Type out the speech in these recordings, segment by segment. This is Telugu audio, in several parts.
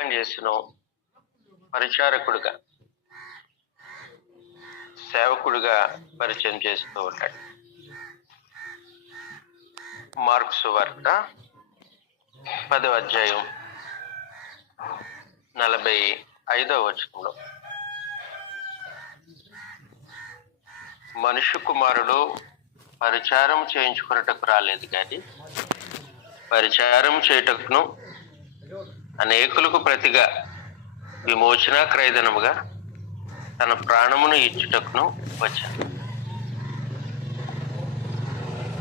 చేసిన పరిచారకుడుగా, సేవకుడుగా పరిచయం చేస్తూ ఉంటాడు. మార్కు సువార్త 10వ అధ్యాయం 45వ వచనంలో, మనుష్య కుమారుడు పరిచారం చేయించుకున్నటకు రాలేదు కానీ పరిచారం చేయుటకును అనేకులకు ప్రతిగా విమోచన క్రయధనముగా తన ప్రాణమును ఇచ్చుటకును వచ్చాడు.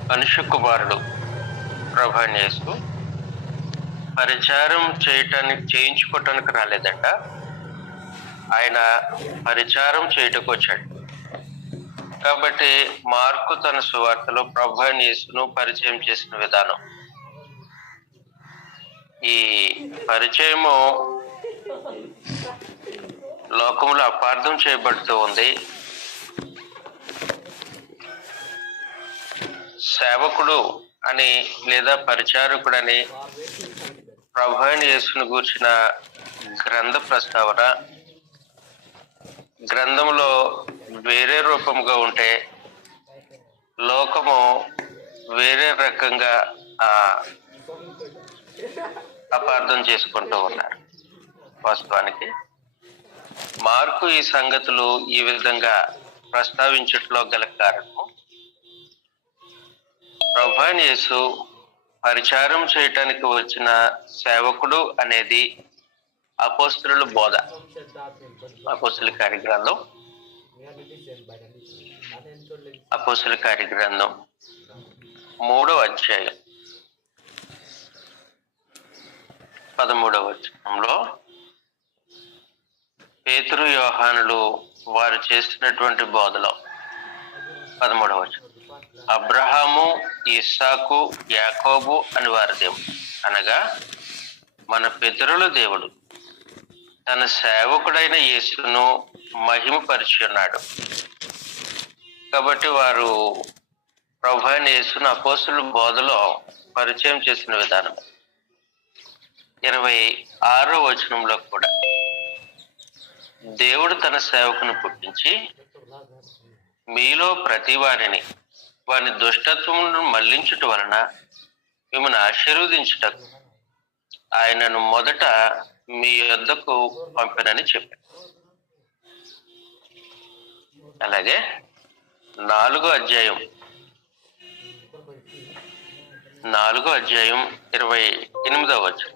మనుష్య కుమారుడు ప్రభువైన యేసు పరిచారం చేయించుకోవటానికి రాలేదట, ఆయన పరిచారం చేయుటకు వచ్చాడు. కాబట్టి మార్కు తన సువార్తలో ప్రభువైన యేసును పరిచయం చేసిన విధానం, ఈ పరిచయము లోకంలో అపార్థం చేయబడుతూ ఉంది. సేవకుడు అని లేదా పరిచారకుడు అని ప్రభువైన యేసును గూర్చిన గ్రంథ ప్రస్తావన గ్రంథంలో వేరే రూపంగా ఉంటే లోకము వేరే రకంగా అపార్థం చేసుకుంటూ ఉన్నారు. వాస్తవానికి మార్కు ఈ సంగతులు ఈ విధంగా ప్రస్తావించట్లో గల కారణము, ప్రభువైన యేసు పరిచారం చేయటానికి వచ్చిన సేవకుడు అనేది అపోస్తలుల బోధ. అపోస్తల కార్యగ్రంథం 3వ అధ్యాయం 13వ వచనంలో పేతురు యోహానులు వారు చేసినటువంటి బోధలో 13వ వచనం, అబ్రహాము, ఇస్సాకు, యాకోబు అని వారి దేవుడు అనగా మన పితరుల దేవుడు తన సేవకుడైన యేసును మహిమపరిచి ఉన్నాడు. కాబట్టి వారు ప్రభువైన యేసును అపోస్తలుల బోధలో పరిచయం చేసిన విధానం. 26వ వచనంలో కూడా దేవుడు తన సేవకును పుట్టించి మీలో ప్రతి వాని దుష్టత్వమును మళ్లించుట వలన మిమ్మల్ని ఆశీర్వదించుటకు ఆయనను మొదట మీ యొద్దకు పంపినని చెప్పాడు. అలాగే 4వ అధ్యాయం 28వ వచనం,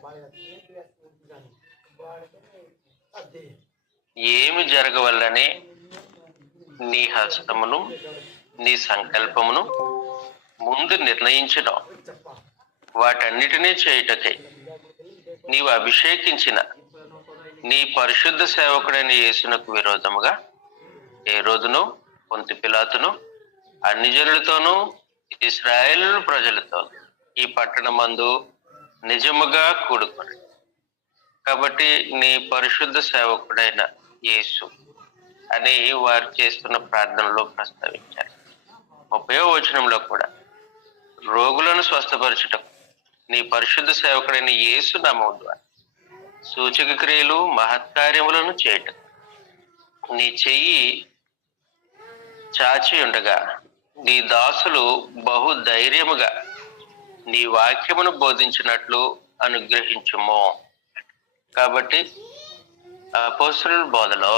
ఏమి జరగవల్లని నీ హస్తమును నీ సంకల్పమును ముందు నిర్ణయించడం, వాటన్నిటినీ చేయుటకై నీవు అభిషేకించిన నీ పరిశుద్ధ సేవకుడైన యేసునకు విరోధముగా ఏ రోజును పొంతి పిలాతును అన్ని జనులతోనూ ఇశ్రాయేలు ప్రజలతో ఈ పట్టణమందు నిజముగా కూడుకొని. కాబట్టి నీ పరిశుద్ధ సేవకుడైన యేసు అని వారు చేస్తున్న ప్రార్థనలో ప్రస్తావించారు. 30వ వచనంలో కూడా రోగులను స్వస్థపరచుటకు నీ పరిశుద్ధ సేవకుడైన యేసు నామము ద్వారా సూచక క్రియలు మహత్కార్యములను చేయటం నీ చెయ్యి చాచి ఉండగా నీ దాసులు బహు ధైర్యముగా నీ వాక్యమును బోధించినట్లు అనుగ్రహించుము. కాబట్టి అపోస్తలుల బోధలో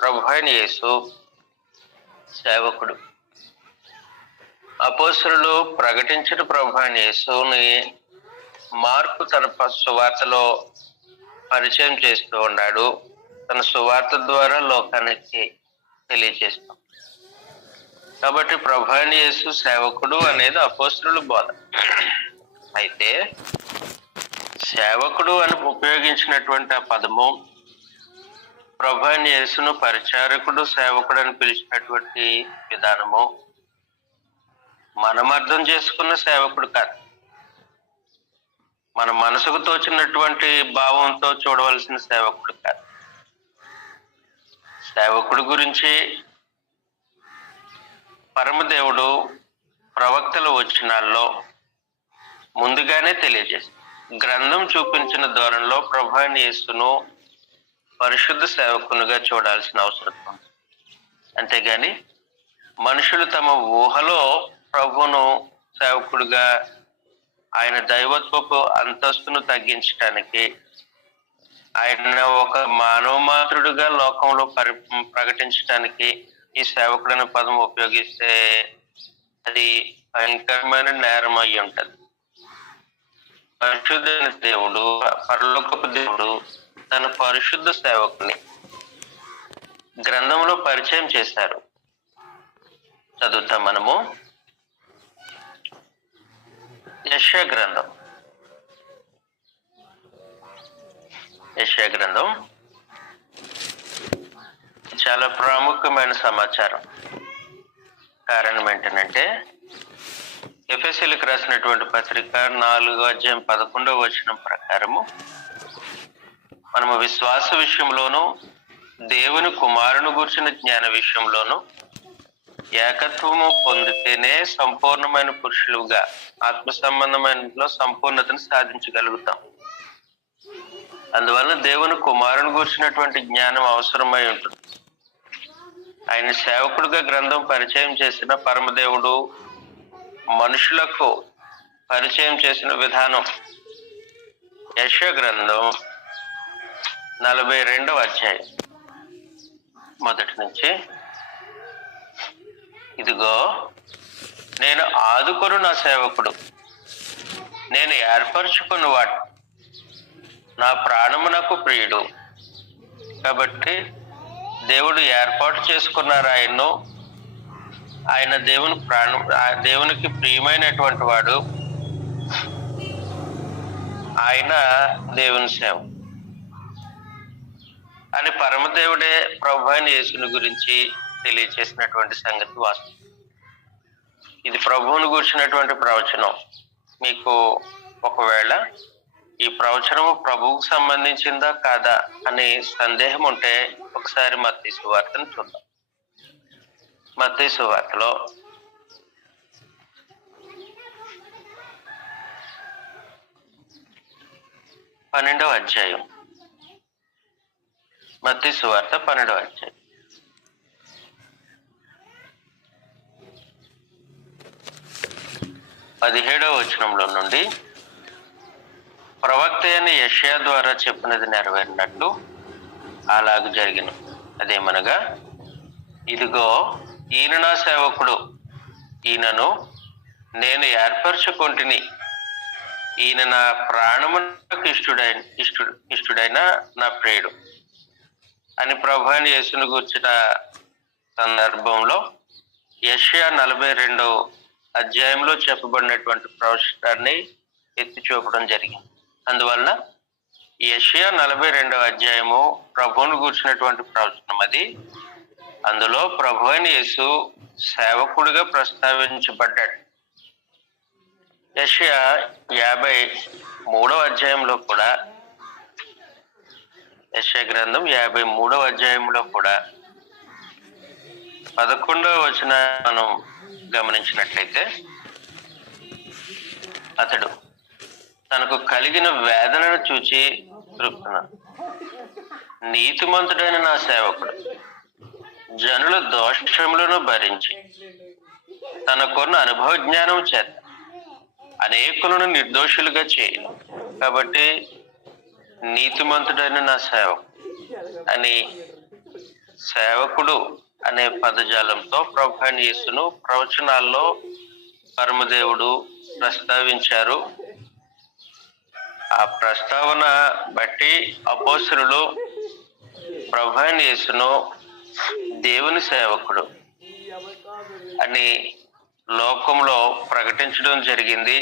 ప్రభువైన యేసు సేవకుడు. అపోస్తలులు ప్రకటించిన ప్రభువైన యేసుని మార్కు తన సువార్తలో పరిచయం చేస్తూ ఉన్నాడు. తన సువార్త ద్వారా లోకానికి తెలియజేస్తాం. కాబట్టి ప్రభువైన యేసు సేవకుడు అనేది అపోస్తలుల బోధ. అయితే సేవకుడు అని ఉపయోగించినటువంటి ఆ పదము ప్రభువైన యేసును పరిచారకుడు, సేవకుడు అని పిలిచినటువంటి విధానము మనం అర్థం చేసుకున్న సేవకుడు కాదు. మన మనసుకు తోచినటువంటి భావంతో చూడవలసిన సేవకుడు కాదు. సేవకుడు గురించి పరమదేవుడు ప్రవక్తల వచనాల్లో ముందుగానే తెలియజేస్తాడు. గ్రంథం చూపించిన ధోరణిలో ప్రభు అయిన యేసును పరిశుద్ధ సేవకునిగా చూడాల్సిన అవసరం ఉంది. అంతేగాని మనుషులు తమ ఊహలో ప్రభును సేవకుడిగా ఆయన దైవత్వపు అంతస్తును తగ్గించడానికి, ఆయన ఒక మానవ మాతృడిగా లోకంలో ప్రకటించడానికి ఈ సేవకుడైన పదం ఉపయోగిస్తే అది భయంకరమైన నేరం అయి ఉంటది. పరిశుద్ధైన దేవుడు, పరలోకపు దేవుడు తన పరిశుద్ధ సేవకుని గ్రంథంలో పరిచయం చేశారు. చదువుతాం మనము. యెషయా గ్రంథం చాలా ప్రాముఖ్యమైన సమాచారం. కారణం ఏంటంటే ఎఫెసీయులకు రాసినటువంటి పత్రిక 4:11 ప్రకారము మనము విశ్వాస విషయంలోను దేవుని కుమారుని గురించిన జ్ఞాన విషయంలోను ఏకత్వము పొందితేనే సంపూర్ణమైన పురుషులుగా ఆత్మ సంబంధమైన సంపూర్ణతను సాధించగలుగుతాం. అందువల్ల దేవుని కుమారుని గురించినటువంటి జ్ఞానం అవసరమై ఉంటుంది. ఆయన సేవకుడిగా గ్రంథం పరిచయం చేసిన పరమదేవుడు మనుషులకు పరిచయం చేసిన విధానం యెషయా గ్రంథం 42వ అధ్యాయం మొదటి నుంచి, ఇదిగో నేను ఆదుకొను నా సేవకుడు, నేను ఏర్పరచుకున్నవాడు, నా ప్రాణము నాకు ప్రియుడు. కాబట్టి దేవుడు ఏర్పాటు చేసుకున్నారు ఆయన్ను. ఆయన దేవునికి ప్రియమైనటువంటి వాడు. ఆయన దేవుని సేవ అని పరమదేవుడే ప్రభు అయిన యేసుని గురించి తెలియచేసినటువంటి సంగతి వాస్తవం. ఇది ప్రభువుని గురించినటువంటి ప్రవచనం. మీకు ఒకవేళ ఈ ప్రవచనము ప్రభువుకు సంబంధించిందా కాదా అనే సందేహం ఉంటే ఒకసారి మత్తయి సువార్తను చూద్దాం. మత్తయి సువార్తలో 12వ అధ్యాయం, మత్తయి సువార్త 12వ అధ్యాయం 17వ వచనంలో నుండి, ప్రవక్త అయిన యెషయా ద్వారా చెప్పినది నెరవేరినట్లు అలాగూ జరిగిన. అదేమనగా, ఇదిగో ఈయన నా సేవకుడు, ఈయనను నేను ఏర్పరచుకొంటిని, ఈయన నా ప్రాణమునకు ఇష్టుడైన నా ప్రియుడు అని ప్రభు అయిన యేసుని గురించిన సందర్భంలో యెషయా 42వ అధ్యాయంలో చెప్పబడినటువంటి ప్రవచనాన్ని ఎత్తి చూపడం జరిగింది. అందువల్ల యెషయా 42వ అధ్యాయము ప్రభువును గురించినటువంటి ప్రవచనం. అది అందులో ప్రభు అయిన యేసు సేవకుడిగా ప్రస్తావించబడ్డాడు. యెషయా 53వ అధ్యాయంలో కూడా, యెషయా గ్రంథం 53వ అధ్యాయంలో కూడా 11వ వచనాన్ని మనం గమనించినట్లయితే, అతడు తనకు కలిగిన వేదనను చూచి తృప్తున్నాడు. నీతిమంతుడైన నా సేవకుడు జనుల దోషములను భరించి తనకున్న అనుభవ జ్ఞానం చేత అనేకులను నిర్దోషులుగా చేయను. కాబట్టి నీతిమంతుడైన నా సేవకుడు అని సేవకుడు అనే పదజాలంతో ప్రభు అయిన యేసును ప్రవచనాల్లో పరమదేవుడు ప్రస్తావించారు. ఆ ప్రస్తావన బట్టి అపోస్తలులు ప్రభు అయిన యేసును దేవుని సేవకుడు అని లోకంలో ప్రకటించడం జరిగింది.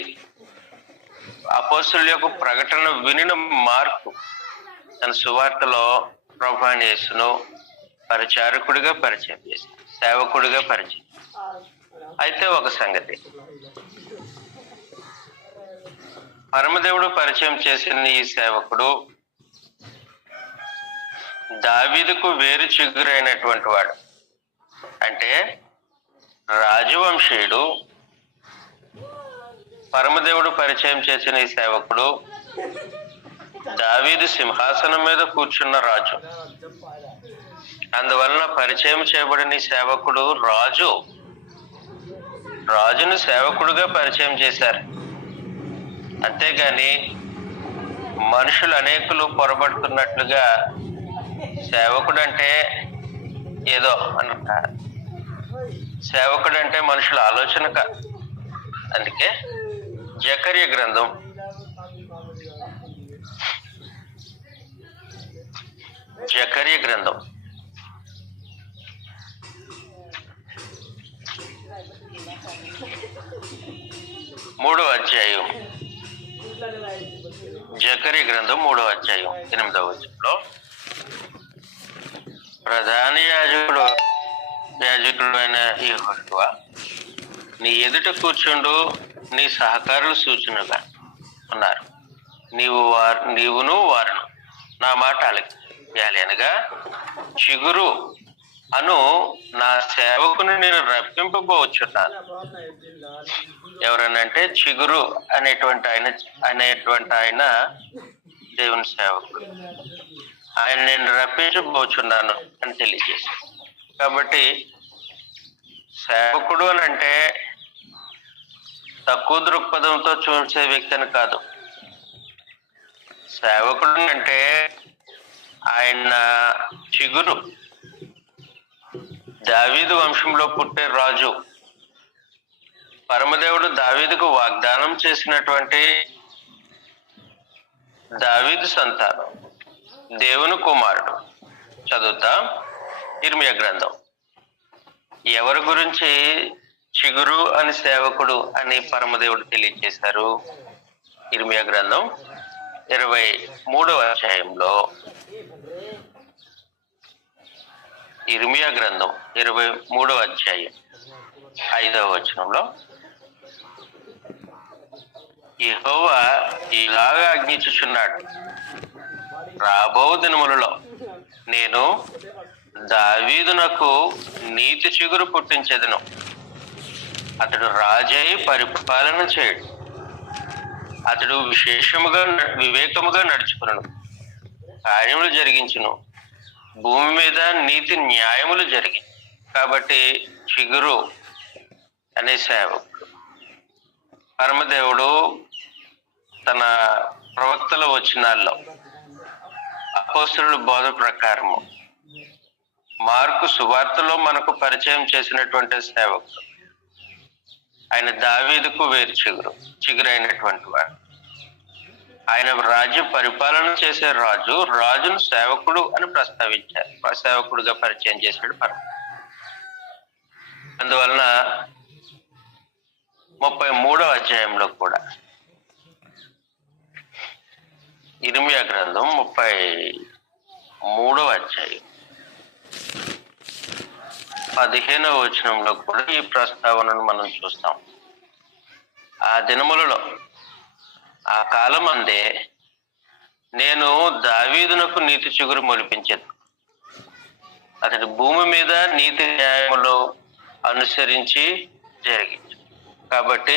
అపోస్తలుల యొక్క ప్రకటన వినిన మార్కు తన సువార్తలో ప్రభు అయిన యేసును పరిచారకుడిగా పరిచయం చేశారు, సేవకుడిగా పరిచయం. అయితే ఒక సంగతి, పరమదేవుడు పరిచయం చేసిన ఈ సేవకుడు దావీదుకు వేరు చిగురైనటువంటి వాడు. అంటే రాజవంశీయుడు, పరమదేవుడు పరిచయం చేసిన ఈ సేవకుడు దావీదు సింహాసనం మీద కూర్చున్న రాజు. అందువలన పరిచయం చేయబడిన ఈ సేవకుడు రాజును సేవకుడుగా పరిచయం చేశారు. అంతేగాని మనుషులు అనేకులు పొరబడుతున్నట్లుగా సేవకుడు అంటే ఏదో అంటారు. సేవకుడు అంటే మనుషుల ఆలోచన కాదు. అందుకే జకర్య గ్రంథం 3వ అధ్యాయం, జకర్య గ్రంథం 3వ అధ్యాయం 8వ వచనంలో, ప్రధాన యాజకుడు అయిన యెహోషువ నీ ఎదుట కూర్చుండు, నీ సహకారులు సూచనగా ఉన్నారు. నీవును వారును నా మాట ఆలకించాలి అనగా, చిగురు అను నా సేవకుని నేను రప్పింపబోచున్నాను. ఎవరనంటే చిగురు అనేటువంటి ఆయన దేవుని సేవకుడు. ఆయన నేను రప్పించబోచున్నాను అని తెలియజేశాను. కాబట్టి సేవకుడు అని అంటే తక్కువ దృక్పథంతో చూసే వ్యక్తి అని కాదు. సేవకుడు అంటే ఆయన చిగురు, దావీదు వంశంలో పుట్టే రాజు. పరమదేవుడు దావీదుకు వాగ్దానం చేసినటువంటి దావీదు సంతానం, దేవుని కుమారుడు. చదువుతా ఇర్మియా గ్రంథం. ఎవరి గురించి చిగురు అని సేవకుడు అని పరమదేవుడు తెలియజేశారు? ఇర్మియా గ్రంథం 23వ అధ్యాయంలో, ఇర్మియా గ్రంథం 23వ అధ్యాయం 5వ వచనంలో, యెహోవా ఇలాగా ఆజ్ఞించుచున్నాడు, రాబో దినములలో నేను దావీదునకు నీతి చిగురు పుట్టించెదను. అతడు రాజై పరిపాలన చేయడు. అతడు వివేకముగా నడుచుకును, కార్యములు జరిగించును, భూమి మీద నీతి న్యాయములు జరిగి. కాబట్టి చిగురు అనే సేవకుడు పరమదేవుడు తన ప్రవక్తల వచనాల్లో, అపోస్తలుల బోధ ప్రకారము, మార్కు సువార్తలో మనకు పరిచయం చేసినటువంటి సేవకుడు. ఆయన దావీదుకు వేరు చిగురైనటువంటి వాడు. ఆయన రాజ్య పరిపాలన చేసే రాజును సేవకుడు అని ప్రస్తావించారు. సేవకుడుగా పరిచయం చేశాడు పరమ. అందువలన 33వ అధ్యాయంలో కూడా, ఇర్మియా గ్రంథం 33వ అధ్యాయం 15వ వచనంలో కూడా ఈ ప్రస్తావనను మనం చూస్తాం. ఆ దినములలో, ఆ కాలం అందే నేను దావీదునకు నీతి చిగురు మొలిపించేది. అతడి భూమి మీద నీతి న్యాయములు అనుసరించి జరిగింది. కాబట్టి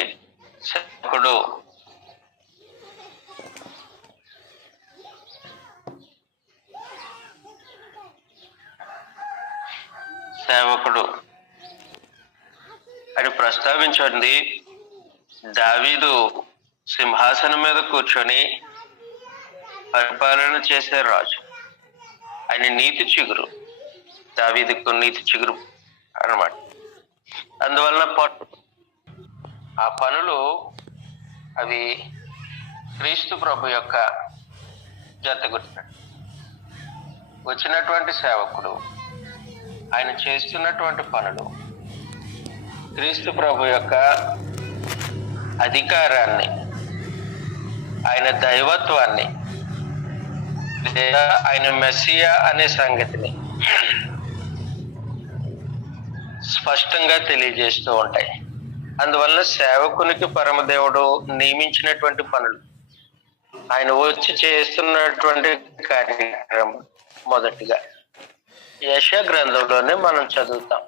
సేవకుడు అని ప్రస్తావించండి. దావీదు సింహాసనం మీద కూర్చొని పరిపాలన చేసే రాజు. ఆయన నీతి చిగురు, దావీదుకు నీతి చిగురు అన్నమాట. అందువలన ఆ పనులు అవి క్రీస్తు ప్రభు యొక్క జతగుర్తు. వచ్చినటువంటి సేవకుడు ఆయన చేస్తున్నటువంటి పనులు క్రీస్తు ప్రభు యొక్క అధికారాన్ని, ఆయన దైవత్వాన్ని, లేదా ఆయన మెస్సియా అనే సంగతిని స్పష్టంగా తెలియజేస్తూ ఉంటాయి. అందువల్ల సేవకునికి పరమదేవుడు నియమించినటువంటి పనులు, ఆయన వచ్చి చేస్తున్నటువంటి కార్యక్రమం మొదటిగా యెషయా గ్రంథంలోనే మనం చదువుతాం.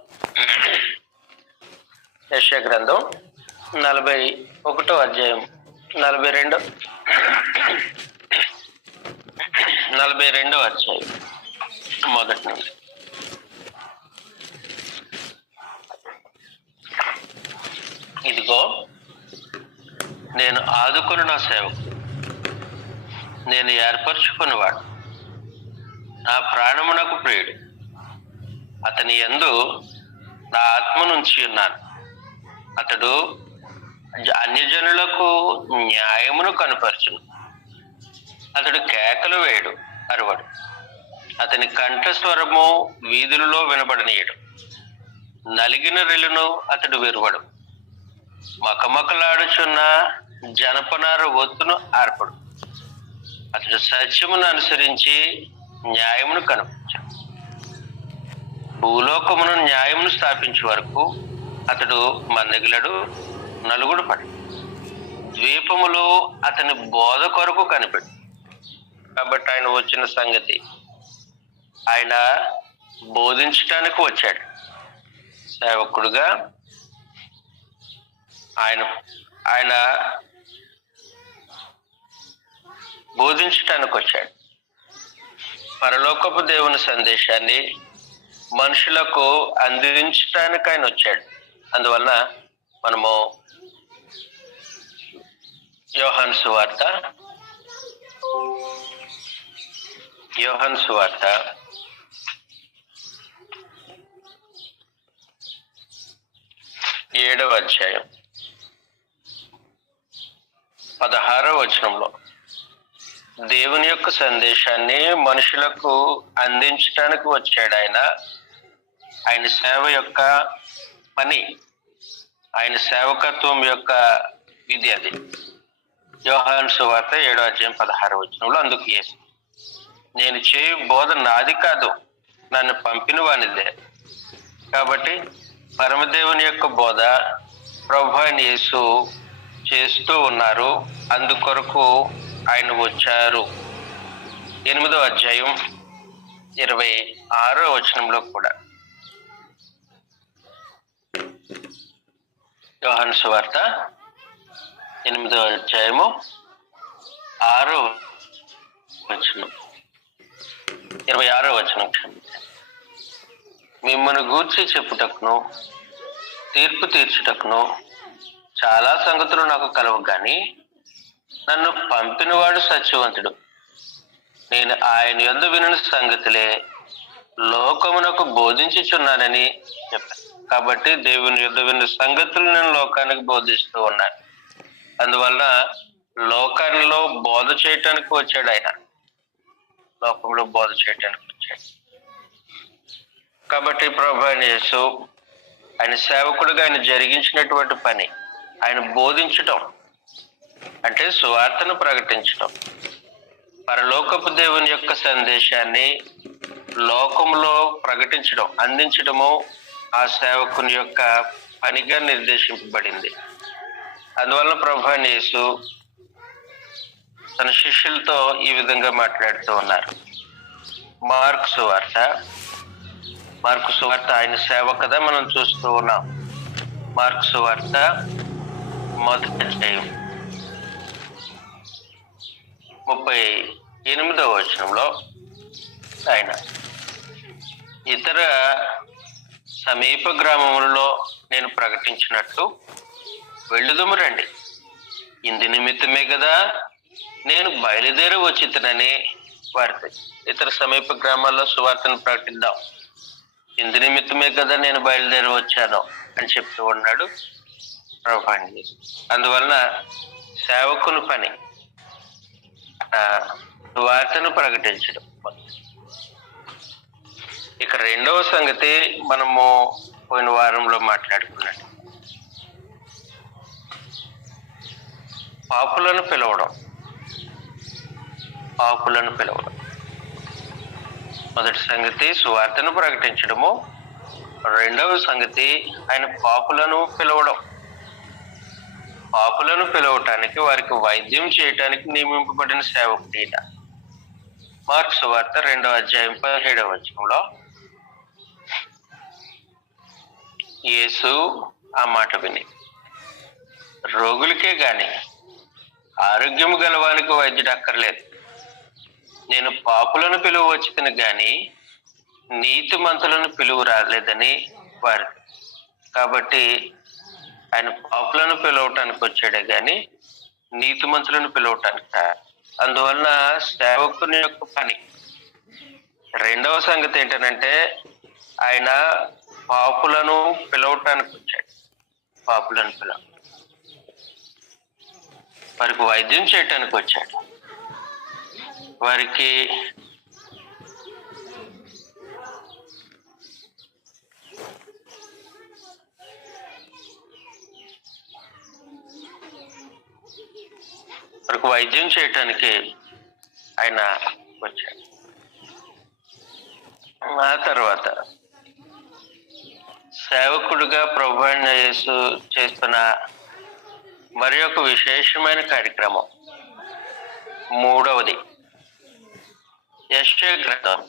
యెషయా గ్రంథం 41వ అధ్యాయం 42వ అధ్యాయం మొదటి నుండి. ఇదిగో నేను ఆదుకుని నా సేవకుడు, నేను ఏర్పరచుకున్నవాడు, నా ప్రాణమునకు ప్రియుడు, అతని యందు నా ఆత్మ నుంచి ఉన్నాను. అతడు అన్యజనులకు న్యాయమును కనుపరచును. అతడు కేకలు వేయడు, అరవడు. అతని కంఠస్వరము వీధులలో వినబడనీయడు. నలిగిన రెల్లును అతడు విరువడు. మకమకలాడుచున్న జనపనార ఒత్తును ఆర్పడు. అతడు సత్యమును అనుసరించి న్యాయమును కనుపరచు. భూలోకమును న్యాయమును స్థాపించే వరకు అతడు మందగిలడు, నలుగుడు పడు. ద్వీపములు అతని బోధ కొరకు కనిపెడు. కాబట్టి ఆయన వచ్చిన సంగతి, ఆయన బోధించటానికి వచ్చాడు. సేవకుడుగా ఆయన బోధించటానికి వచ్చాడు. పరలోకపు దేవుని సందేశాన్ని మనుషులకు అందించటానికి ఆయన వచ్చాడు. అందువలన మనము యోహాను సువార్త 7వ అధ్యాయం 16వ వచనంలో దేవుని యొక్క సందేశాన్ని మనుషులకు అందించడానికి వచ్చాడు ఆయన. ఆయన సేవ యొక్క పని, ఆయన సేవకత్వం యొక్క విధి అది. యోహాను సువార్త 7వ అధ్యాయం 16వ వచనంలో అందుకు యేసు, నేను చేయు బోధ నాది కాదు, నన్ను పంపిన వానిదే. కాబట్టి పరమదేవుని యొక్క బోధ ప్రభు అయిన యేసు చేస్తూ ఉన్నారు. అందుకొరకు ఆయన వచ్చారు. 8వ అధ్యాయం 26వ వచనంలో కూడా యోహాను సువార్త 8వ అధ్యాయము 6వ వచనం 26వ వచనం, మిమ్మల్ని గూర్చి చెప్పుటకును తీర్పు తీర్చుటకును చాలా సంగతులు నాకు కలవు, కానీ నన్ను పంపినవాడు సత్యవంతుడు. నేను ఆయన యొద్ద వినిన సంగతులే లోకమునకు బోధించుచున్నానని చెప్పాను. కాబట్టి దేవుని యొద్ద విన్న సంగతులు నేను లోకానికి బోధిస్తూ ఉన్నాను. అందువల్ల లోకాల్లో బోధ చేయటానికి వచ్చాడు ఆయన. లోకంలో బోధ చేయటానికి వచ్చాడు. కాబట్టి ప్రభు అయిన యేసు ఆయన సేవకుడిగా ఆయన జరిగించినటువంటి పని, ఆయన బోధించటం అంటే సువార్తను ప్రకటించటం. పరలోకపు దేవుని యొక్క సందేశాన్ని లోకంలో ప్రకటించడం, అందించడము ఆ సేవకుని యొక్క పనిగా నిర్దేశింపబడింది. అందువల్ల ప్రభు అయిన యేసు తన శిష్యులతో ఈ విధంగా మాట్లాడుతూ ఉన్నారు. మార్కు సువార్త ఆయన సేవ కదా మనం చూస్తూ ఉన్నాం. మార్కు సువార్త 1వ అధ్యాయం 38వ వచనంలో ఆయన ఇతర సమీప గ్రామములలో నేను ప్రకటించినట్టు వెళ్ళుదుము రండి. ఇందు నిమిత్తమే కదా నేను బయలుదేరి వచ్చితనని వారితో, ఇతర సమీప గ్రామాల్లో సువార్తను ప్రకటిద్దాం, ఇందు నిమిత్తమే కదా నేను బయలుదేరి వచ్చాను అని చెప్తూ ఉన్నాడు ప్రభు. అందువలన సేవకుని పని వార్తను ప్రకటించడం. ఇక రెండవ సంగతి మనము పోయిన వారంలో మాట్లాడుకున్నట్టు, పాపులను పిలవడం. మొదటి సంగతి సువార్తను ప్రకటించడము, రెండవ సంగతి ఆయన పాపులను పిలవటానికి, వారికి వైద్యం చేయటానికి నియమింపబడిన సేవకుడు ఈయన. మార్కు సువార్త 2వ అధ్యాయం 17వ వచనంలో యేసు ఆ మాట విని రోగులకే గాని ఆరోగ్యము గలవానికి వైద్యుడు అక్కర్లేదు. నేను పాపులను పిలువ వచ్చిన గాని నీతిమంతులను పిలువ రాలేదని వారు. కాబట్టి ఆయన పాపులను పిలవటానికి వచ్చాడే గాని నీతిమంతులను పిలవటానికి కాదు. అందువలన సేవకుని యొక్క పని. రెండవ సంగతి ఏంటంటే ఆయన పాపులను పిలవటానికి వచ్చాడు. పాపులను వారికి వైద్యం చేయటానికి వచ్చాడు. వారికి వైద్యం చేయటానికి ఆయన వచ్చాడు. ఆ తర్వాత సేవకుడిగా ప్రభువైన యేసు చేస్తున్న మరి ఒక విశేషమైన కార్యక్రమం మూడవది. యెషయా గ్రంథం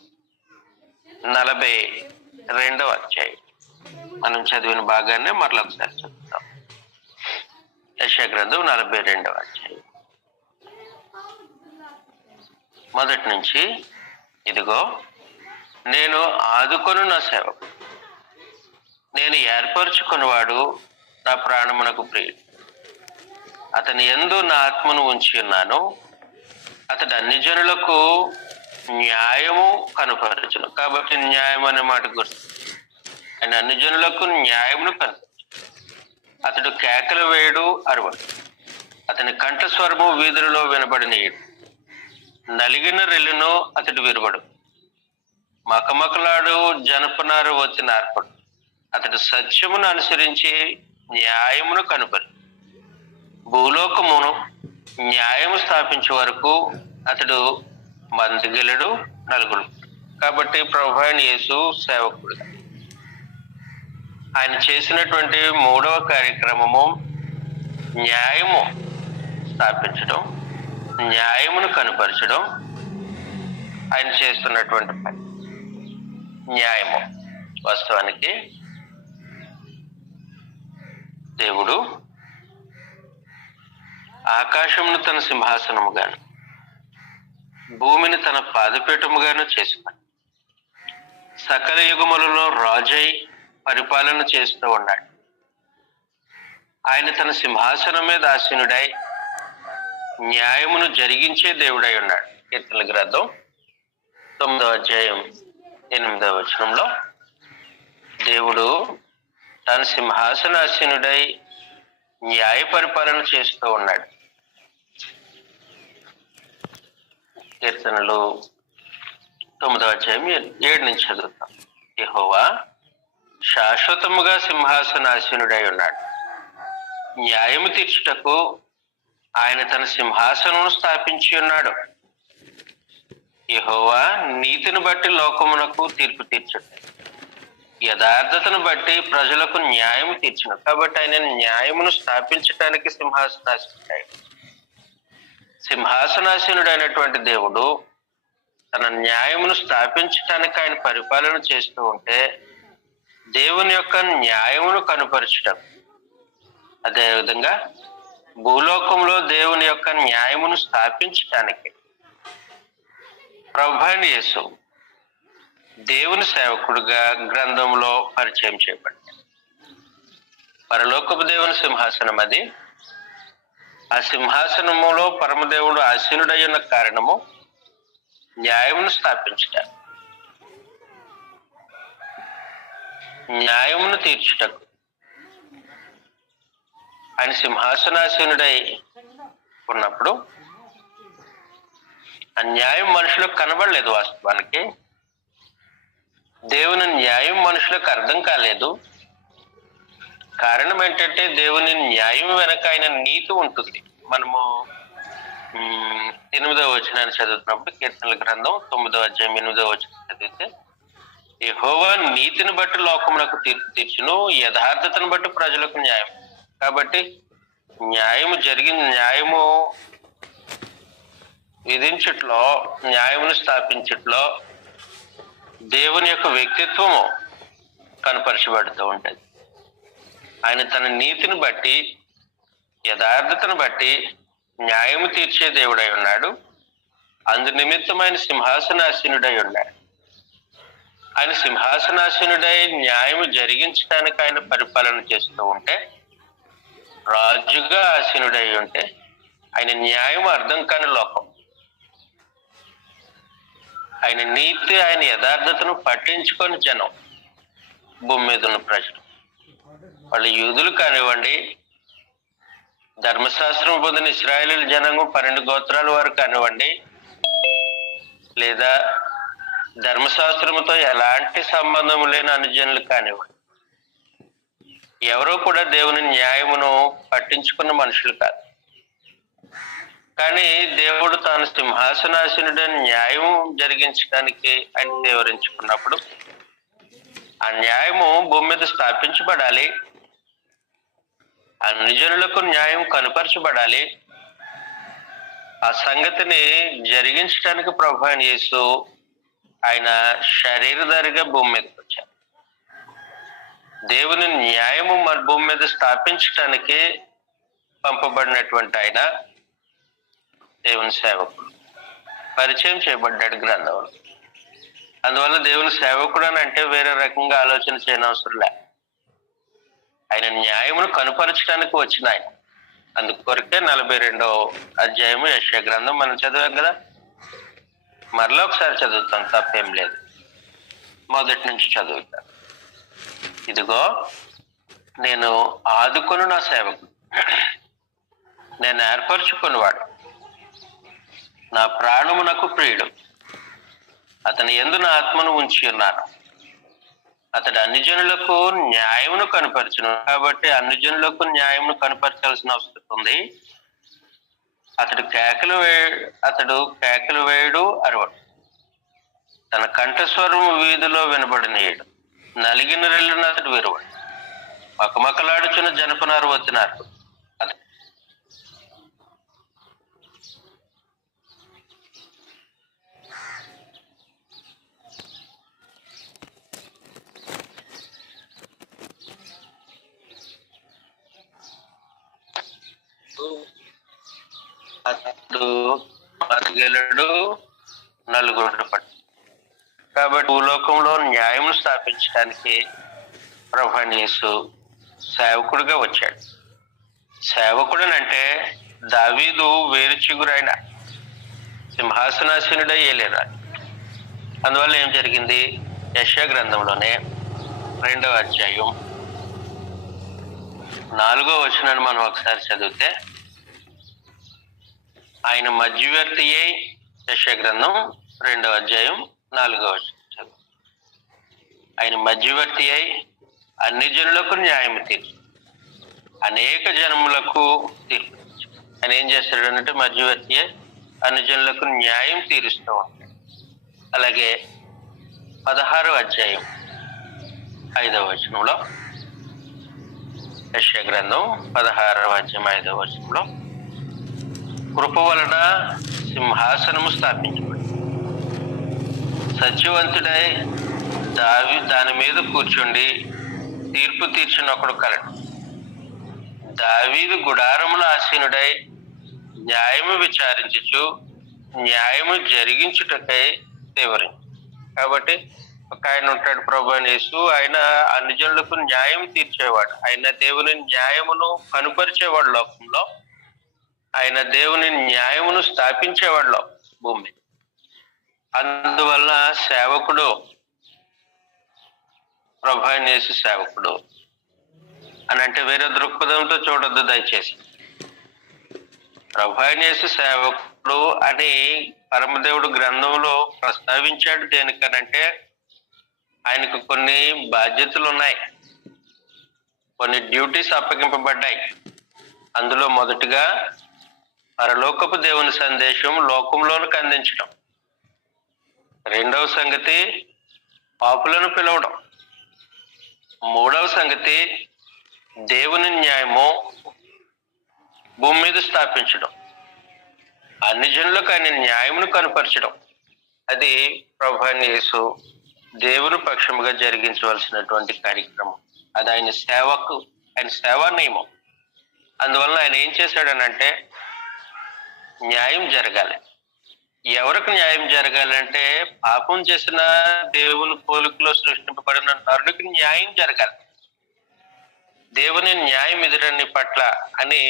42వ అధ్యాయం. మనం చదివిన భాగాన్ని మరలా ఒకసారి చదువుతాం. యెషయా గ్రంథం 42వ అధ్యాయం మొదటి నుంచి. ఇదిగో నేను ఆదుకొను నా సేవకు, నేను ఏర్పరచుకున్నవాడు నా ప్రాణమునకు ప్రియుడు. అతని యందు నా ఆత్మను ఉంచి ఉన్నాను. అతడు అన్ని జనులకు న్యాయము కనుపరచును. కాబట్టి న్యాయం అనే మాట గుర్తు. ఆయన అన్ని జనులకు న్యాయమును కనుపరచు. అతడు కేకలు వేయడు, అరవడు. అతని కంఠస్వరము వీధులలో వినబడినీయడు. నలిగిన రెల్లును అతడు విరవడు. మకమకలాడు జనపనారు వచ్చి నార్పడు. అతడు సత్యమును అనుసరించి న్యాయమును కనుపరు. భూలోకమును న్యాయము స్థాపించే వరకు అతడు మందగిలడు, నలుగురు. కాబట్టి ప్రభువైన యేసు సేవకుడు. ఆయన చేసినటువంటి మూడవ కార్యక్రమము న్యాయము స్థాపించడం, న్యాయమును కనుపరచడం. ఆయన చేస్తున్నటువంటి పని న్యాయము. వాస్తవానికి దేవుడు ఆకాశమును తన సింహాసనముగాను భూమిని తన పాదపీఠముగాను చేసుకుని సకల యుగములలో రాజై పరిపాలన చేస్తూ ఉన్నాడు. ఆయన తన సింహాసనం మీద ఆసీనుడై న్యాయమును జరిగించే దేవుడై ఉన్నాడు. కీర్తనల గ్రంథం 9వ అధ్యాయం 8వ వచనంలో దేవుడు తన సింహాసనాసీనుడై న్యాయ పరిపాలన చేస్తూ ఉన్నాడు. కీర్తనలు 9వ అధ్యాయం 7 నుంచి చదువుతాం. యెహోవా శాశ్వతముగా సింహాసనాసీనుడై ఉన్నాడు. న్యాయము తీర్చుటకు ఆయన తన సింహాసనమును స్థాపించి ఉన్నాడు. యెహోవా నీతిని బట్టి లోకమునకు తీర్పు తీర్చుట, యథార్థతను బట్టి ప్రజలకు న్యాయము తీర్చును. కాబట్టి ఆయన న్యాయమును స్థాపించటానికి సింహాసనాసీనుడు. సింహాసనాసీనుడైనటువంటి దేవుడు తన న్యాయమును స్థాపించటానికి ఆయన పరిపాలన చేస్తూ ఉంటే దేవుని యొక్క న్యాయమును కనుపరచటం, అదేవిధంగా భూలోకంలో దేవుని యొక్క న్యాయమును స్థాపించటానికి ప్రభువైన యేసు దేవుని సేవకుడుగా గ్రంథంలో పరిచయం చేయబడ్డాడు. పరలోకపు దేవుని సింహాసనం అది. ఆ సింహాసనములో పరమదేవుడు ఆసీనుడై ఉన్న కారణము న్యాయమును స్థాపించటం, న్యాయమును తీర్చుటకు. ఆయన సింహాసనాసీనుడై ఉన్నప్పుడు ఆ న్యాయం మనుషులకు కనబడలేదు. వాస్తవానికి దేవుని న్యాయం మనుషులకు అర్థం కాలేదు. కారణం ఏంటంటే దేవుని న్యాయం వెనక ఆయన నీతి ఉంటుంది. మనము 8వ వచనాన్ని చదువుతున్నప్పుడు కీర్తనల గ్రంథం 9వ అధ్యాయం 8వ వచనం చదివితే యెహోవా నీతిని బట్టి లోకమునకు తీర్పు తీర్చును, యథార్థతను బట్టి ప్రజలకు న్యాయం. కాబట్టి న్యాయము న్యాయము విధించట్లో, న్యాయమును స్థాపించట్లో దేవుని యొక్క వ్యక్తిత్వము కనపరచబడుతూ ఉంటుంది. ఆయన తన నీతిని బట్టి యథార్థతను బట్టి న్యాయము తీర్చే దేవుడై ఉన్నాడు. అందు నిమిత్తమైన సింహాసనాసీనుడై ఉన్నాడు. ఆయన సింహాసనాసీనుడై న్యాయము జరిగించడానికి ఆయన పరిపాలన చేస్తూ ఉంటే, రాజుగా ఆసీనుడై ఉంటే ఆయన న్యాయం అర్థం కాని లోకం. ఆయన నీతి, ఆయన యథార్థతను పట్టించుకొని జనం, భూమి మీద ఉన్న ప్రజలు, వాళ్ళు యూదులు కానివ్వండి, ధర్మశాస్త్రం పొందిన ఇశ్రాయేలీయుల జనాంగం 12 గోత్రాల వారు కానివ్వండి, లేదా ధర్మశాస్త్రముతో ఎలాంటి సంబంధం లేని అనుజనులు కానివ్వండి, ఎవరో కూడా దేవుని న్యాయమును పట్టించుకున్న మనుషులు కాదు. కానీ దేవుడు తాను సింహాసనాసీనుడైన న్యాయం జరిగించడానికి ఆయన వివరించుకున్నప్పుడు ఆ న్యాయము భూమి మీద స్థాపించబడాలి, అనుజనులకు న్యాయం కనుపరచబడాలి. ఆ సంగతిని జరిగించడానికి ప్రభువైన యేసు ఆయన శరీరధారిగా భూమి మీదకి వచ్చారు. దేవుని న్యాయము మన భూమి మీద స్థాపించడానికి పంపబడినటువంటి ఆయన దేవుని సేవకుడు, పరిచయం చేయబడ్డాడు గ్రంథంలో. అందువల్ల దేవుని సేవకుడు అని అంటే వేరే రకంగా ఆలోచన చేయనవసరం లే. ఆయన న్యాయమును కనుపరచడానికి వచ్చిన ఆయన. అందుకొరకే 42వ అధ్యాయము యెషయా గ్రంథం మనం చదివాం కదా. మరలా ఒకసారి చదువుతాం, తప్పేం లేదు. మొదటి నుంచి చదువుతాను. ఇదిగో నేను ఆదుకొను నా సేవకుడు, నేను ఏర్పరచుకునివాడు, నా ప్రాణమునకు ప్రియుడు, అతని యందు నా ఆత్మను ఉంచి ఉన్నాను. అతడు అన్ని జనులకు న్యాయమును కనపరచును. కాబట్టి అన్ని జనులకు న్యాయమును కనపరచాల్సిన అవసరం ఉంది. అతడు కేకలు వేయడు, అరవడు. తన కంఠస్వరము వీధిలో వినబడినీయడు. నలిగిన రెల్లును అతడు విరవడు. మకమకలాడుచున్న జనపనారు వచ్చినారు. అతడు మరగలడు, నలుగురు పట్టు. కాబట్టి భూలోకంలో న్యాయం స్థాపించడానికి ప్రభువైన యేసు సేవకుడిగా వచ్చాడు. సేవకుడనంటే దావీదు వేరు చిగురైన సింహాసనాసీనుడై ఏలేరాడు. అందువల్ల ఏం జరిగింది? యెషయా గ్రంథంలోనే 2వ అధ్యాయం 4వ వచనాన్ని మనం ఒకసారి చదివితే, ఆయన మధ్యవర్తి అయి, యెషయా గ్రంథం 2వ అధ్యాయం 4వ వచనం, ఆయన మధ్యవర్తి అయి అన్ని జనులకు న్యాయం తీర్చు, అనేక జనములకు తీర్పు. ఆయన ఏం చేస్తాడు అంటే మధ్యవర్తి అయి అన్ని జనులకు న్యాయం తీరుస్తూ ఉంటాడు. అలాగే 16వ అధ్యాయం 5వ వచనంలో, యెషయా గ్రంథం 16వ అధ్యాయం 5వ వచనంలో, కృప వలన సింహాసనము స్థాపించబడి సత్యవంతుడై దాని మీద కూర్చుండి తీర్పు తీర్చిన ఒకడు కలడు. దావీదు గుడారముల ఆసీనుడై న్యాయము విచారించుచు న్యాయము జరిగించుటకై దేవరి. కాబట్టి ఒక ఆయన ఉంటాడు, ప్రభువైన యేసు. ఆయన అన్ని జనులకు న్యాయం తీర్చేవాడు. ఆయన దేవుని న్యాయమును కనుపరిచేవాడు లోకంలో. ఆయన దేవుని న్యాయమును స్థాపించేవాడు భూమి. అందువల్ల సేవకుడు, ప్రభువైన యేసు సేవకుడు అని అంటే వేరే దృక్పథంతో చూడొద్దు దయచేసి. ప్రభువైన యేసు సేవకుడు అని పరమదేవుడు గ్రంథంలో ప్రస్తావించాడు. దేనికనంటే ఆయనకు కొన్ని బాధ్యతలు ఉన్నాయి, కొన్ని డ్యూటీస్ అప్పగింపబడ్డాయి. అందులో మొదటిగా పరలోకపు దేవుని సందేశం లోకంలోనికి అందించడం. 2వ సంగతి పాపులను పిలవడం. 3వ సంగతి దేవుని న్యాయము భూమి మీద స్థాపించడం. అన్ని జనులకు ఆయన న్యాయమును కనుపరచడం. అది ప్రభువైన యేసు దేవుని పక్షముగా జరిగించవలసినటువంటి కార్యక్రమం. అది ఆయన సేవా నియమం. అందువల్ల ఆయన ఏం చేశాడనంటే న్యాయం జరగాలి. ఎవరికి న్యాయం జరగాలంటే పాపం చేసిన దేవుని పోలికలో సృష్టింపబడిన నరునికి న్యాయం జరగాలి. దేవుని న్యాయం ఎదురని పట్ల అని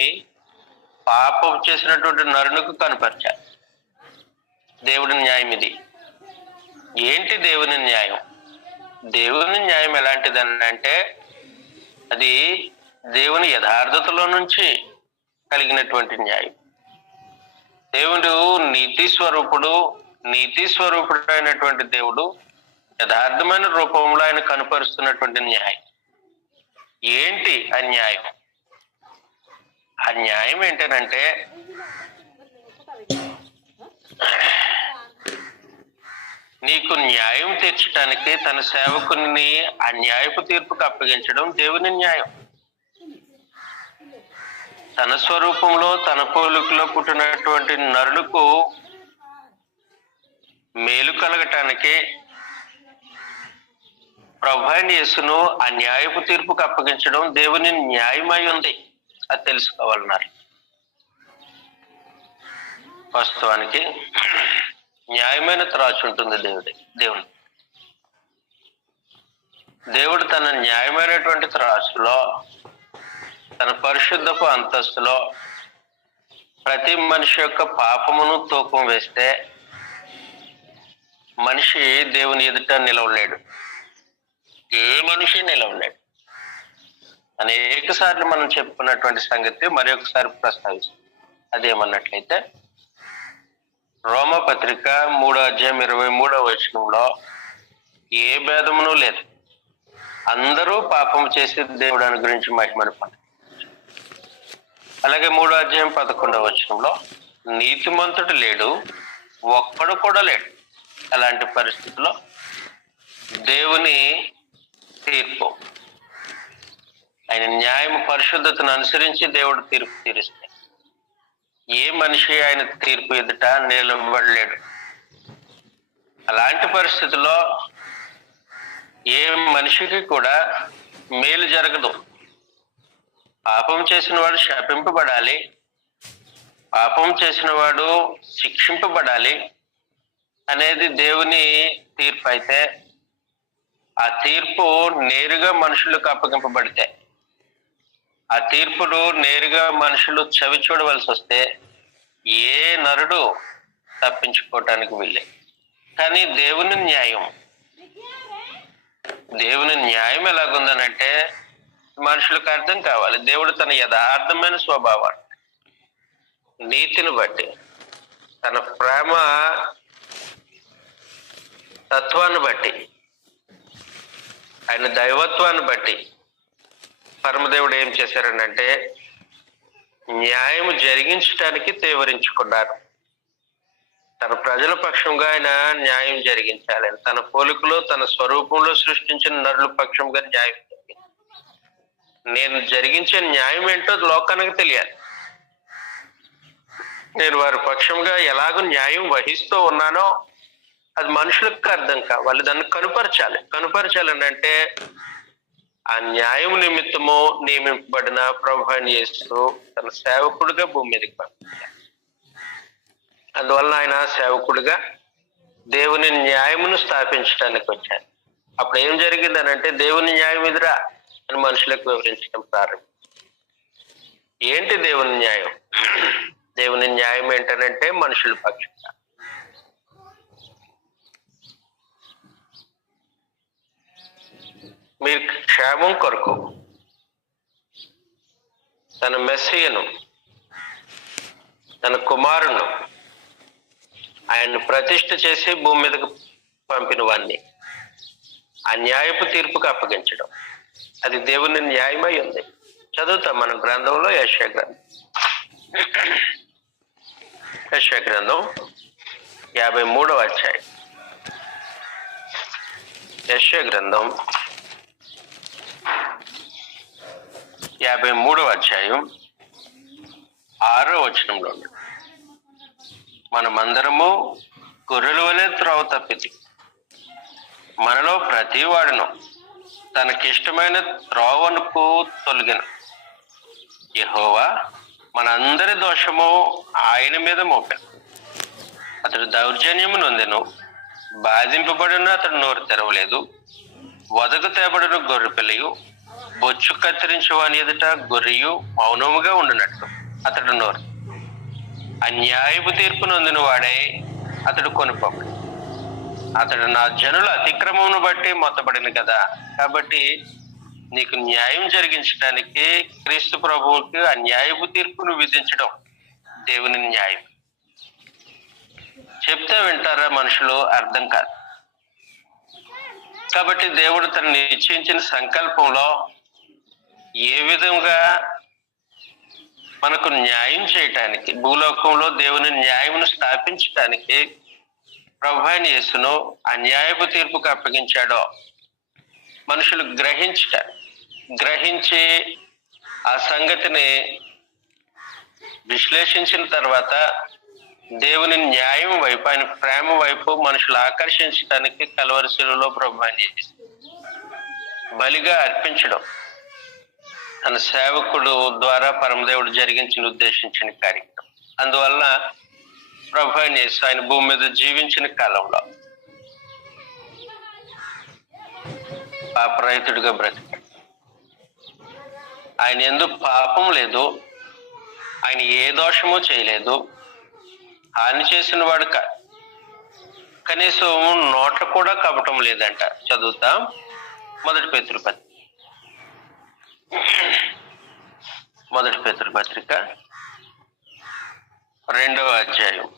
పాపం చేసినటువంటి నరునికి కనపరచాలి. దేవుని న్యాయం ఇది. ఏంటి దేవుని న్యాయం? దేవుని న్యాయం ఎలాంటిదని అంటే అది దేవుని యథార్థతలో నుంచి కలిగినటువంటి న్యాయం. దేవుడు నీతి స్వరూపుడైనటువంటి దేవుడు యథార్థమైన రూపంలో ఆయన కనపరుస్తున్నటువంటి న్యాయం. ఏంటి ఆ న్యాయం? ఆ న్యాయం ఏంటనంటే నీకు న్యాయం తీర్చడానికి తన సేవకుని ఆ న్యాయపు తీర్పుకు అప్పగించడం దేవుని న్యాయం. తన స్వరూపంలో తన పోలికలో పుట్టినటువంటి నరులకు మేలు కలగటానికి ప్రభువైన యేసును ఆ న్యాయపు తీర్పుకు అప్పగించడం దేవుని న్యాయమై ఉంది. అది తెలుసుకోవాలన్నారు. వాస్తవానికి న్యాయమైన త్రాచు ఉంటుంది దేవుడు తన న్యాయమైనటువంటి త్రాసులో తన పరిశుద్ధపు అంతస్తులో ప్రతి మనిషి యొక్క పాపమును తూకం వేస్తే మనిషి దేవుని ఎదుట నిలవలేడు. ఏ మనిషి నిలవలేడు. అనేక సార్లు మనం చెప్పుకున్నటువంటి సంగతి మరి ఒకసారి ప్రస్తావిస్తాం. అదేమన్నట్లయితే రోమపత్రిక 3:23 ఏ భేదమును లేదు, అందరూ పాపం చేసి దేవుడు అనుగ్రహించి మహిమను పొందారు. అలాగే 3:11 నీతిమంతుడు లేడు, ఒక్కడు కూడా లేడు. అలాంటి పరిస్థితుల్లో దేవుని తీర్పు, ఆయన న్యాయం పరిశుద్ధతను అనుసరించి దేవుడు తీర్పు తీరుస్తే ఏ మనిషి ఆయన తీర్పు ఎదుట నిలబడలేడు. అలాంటి పరిస్థితుల్లో ఏ మనిషికి కూడా మేలు జరగదు. పాపం చేసిన వాడు శపింపబడాలి, పాపం చేసిన వాడు శిక్షింపబడాలి అనేది దేవుని తీర్పు. అయితే ఆ తీర్పు నేరుగా మనుషులకు అప్పగింపబడితే, ఆ తీర్పును నేరుగా మనుషులు చవి చూడవలసి వస్తే ఏ నరుడు తప్పించుకోవటానికి వీలే. కానీ దేవుని న్యాయం ఎలాగుందనంటే మనుషులకు అర్థం కావాలి. దేవుడు తన యథార్థమైన స్వభావాన్ని, నీతిని బట్టి, తన ప్రేమ తత్వాన్ని బట్టి, ఆయన దైవత్వాన్ని బట్టి పరమదేవుడు ఏం చేశారనంటే న్యాయం జరిగించడానికి తీవ్రించుకున్నారు. తన ప్రజల పక్షంగా ఆయన న్యాయం జరిగించాలి. తన పోలికలో తన స్వరూపంలో సృష్టించిన నరుల పక్షంగా న్యాయం జరిగించాలి. నేను జరిగించే న్యాయం ఏంటో లోకానికి తెలియాలి. నేను వారి పక్షంగా ఎలాగో న్యాయం వహిస్తూ ఉన్నానో అది మనుషులకు అర్థం కావాలి. దాన్ని కనుపరచాలని అంటే ఆ న్యాయం నిమిత్తము నియమింపబడిన ప్రభువైన యేసు తన సేవకుడిగా భూమి మీదకి పంపించారు. అందువల్ల ఆయన సేవకుడిగా దేవుని న్యాయమును స్థాపించడానికి వచ్చారు. అప్పుడు ఏం జరిగిందనంటే దేవుని న్యాయం ఎదురా అని మనుషులకు వివరించడం ప్రారంభించారు. ఏంటి దేవుని న్యాయం? దేవుని న్యాయం ఏంటనంటే మనుషుల పక్షంగా మీరు క్షేమం కొరకు తన మెస్సియను, తన కుమారును ఆయన్ని ప్రతిష్ఠ చేసి భూమి మీదకు పంపిన వాడిని ఆ న్యాయపు తీర్పుకు అప్పగించడం, అది దేవుని న్యాయమై ఉంది. చదువుతాం మన గ్రంథంలో యెషయా గ్రంథం 53వ అధ్యాయం. యెషయా గ్రంథం 53వ అధ్యాయం 6వ వచనంలో మనమందరము గొర్రెల వలె త్రోవ తప్పితి, మనలో ప్రతి వాడును తనకిష్టమైన త్రోవనుకు తొలగిన, యెహోవా మనందరి దోషము ఆయన మీద మోపాడు. అతడు దౌర్జన్యము నొందెను, బాధింపబడిన అతడు నోరు తెరవలేదు. వదకు తేబడిన గొర్రె పిల్లయు బొచ్చు కత్తిరించువాని ఎదుట గొర్రెయు మౌనముగా ఉండినట్టు అతడు నోరు. అన్యాయపు తీర్పు నొందిన వాడే అతడు కొనుకోబడి. అతడు నా జనుల అతిక్రమమును బట్టి మొత్తబడిన కదా. కాబట్టి నీకు న్యాయం జరిగించడానికి క్రీస్తు ప్రభువుకి అన్యాయపు తీర్పును విధించడం దేవుని న్యాయం. చెప్తే వింటారా మనుషులు? అర్థం కాదు. కాబట్టి దేవుడు తను నిశ్చయించిన సంకల్పంలో ఏ విధంగా మనకు న్యాయం చేయటానికి, భూలోకంలో దేవుని న్యాయమును స్థాపించటానికి ప్రభువైన యేసును అన్యాయపు తీర్పుకు అప్పగించాడో మనుషులు గ్రహించి ఆ సంగతిని విశ్లేషించిన తర్వాత దేవుని న్యాయం వైపు, ఆయన ప్రేమ వైపు మనుషులు ఆకర్షించడానికి కల్వరి శిలువలో ప్రభువైన యేసు బలిగా అర్పించడం తన సేవకుడు ద్వారా పరమదేవుడు ఉద్దేశించిన కార్యక్రమం. అందువల్ల ప్రభువైన యేసు ఆయన భూమి మీద జీవించిన కాలంలో పాపరహితుడిగా బ్రతికాడు. ఆయన యందు పాపం లేదు, ఆయన ఏ దోషము చేయలేదు, హాని చేసిన వాడు కాదు. కనీసం నోట్ల కూడా కపటం లేదంట. చదువుతాం మొదటి పేతురు పత్రిక 2వ అధ్యాయం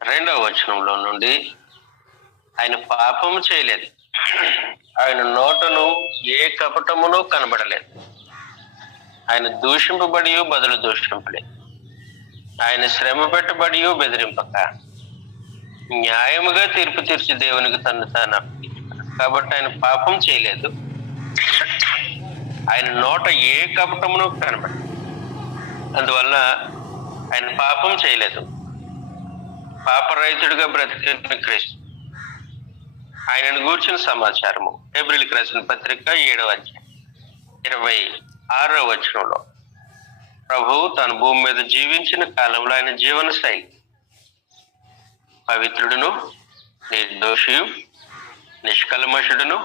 22వ వచనంలో నుండి ఆయన పాపము చేయలేదు, ఆయన నోటను ఏ కపటమును కనబడలేదు, ఆయన దూషింపబడి బదులు దూషింపలేదు, ఆయన శ్రమ పెట్టబడి బెదిరింపక న్యాయముగా తీర్పు తీర్చి దేవునికి తను తాను అప్పగించుకున్నాడు. కాబట్టి ఆయన పాపం చేయలేదు, ఆయన నోట ఏ కపటమును కనబడలేదు. అందువల్ల ఆయన పాపం చేయలేదు. పాపరహితుడిగా బ్రతికిన క్రీస్తు. ఆయనను గూర్చిన సమాచారము హెబ్రీయులకు రాసిన పత్రిక 7వ అధ్యాయం 26వ వచనంలో ప్రభువు తాను భూమి మీద జీవించిన కాలంలో ఆయన జీవన శైలి పవిత్రుడును, నిర్దోషియు, నిష్కల్మషుడును,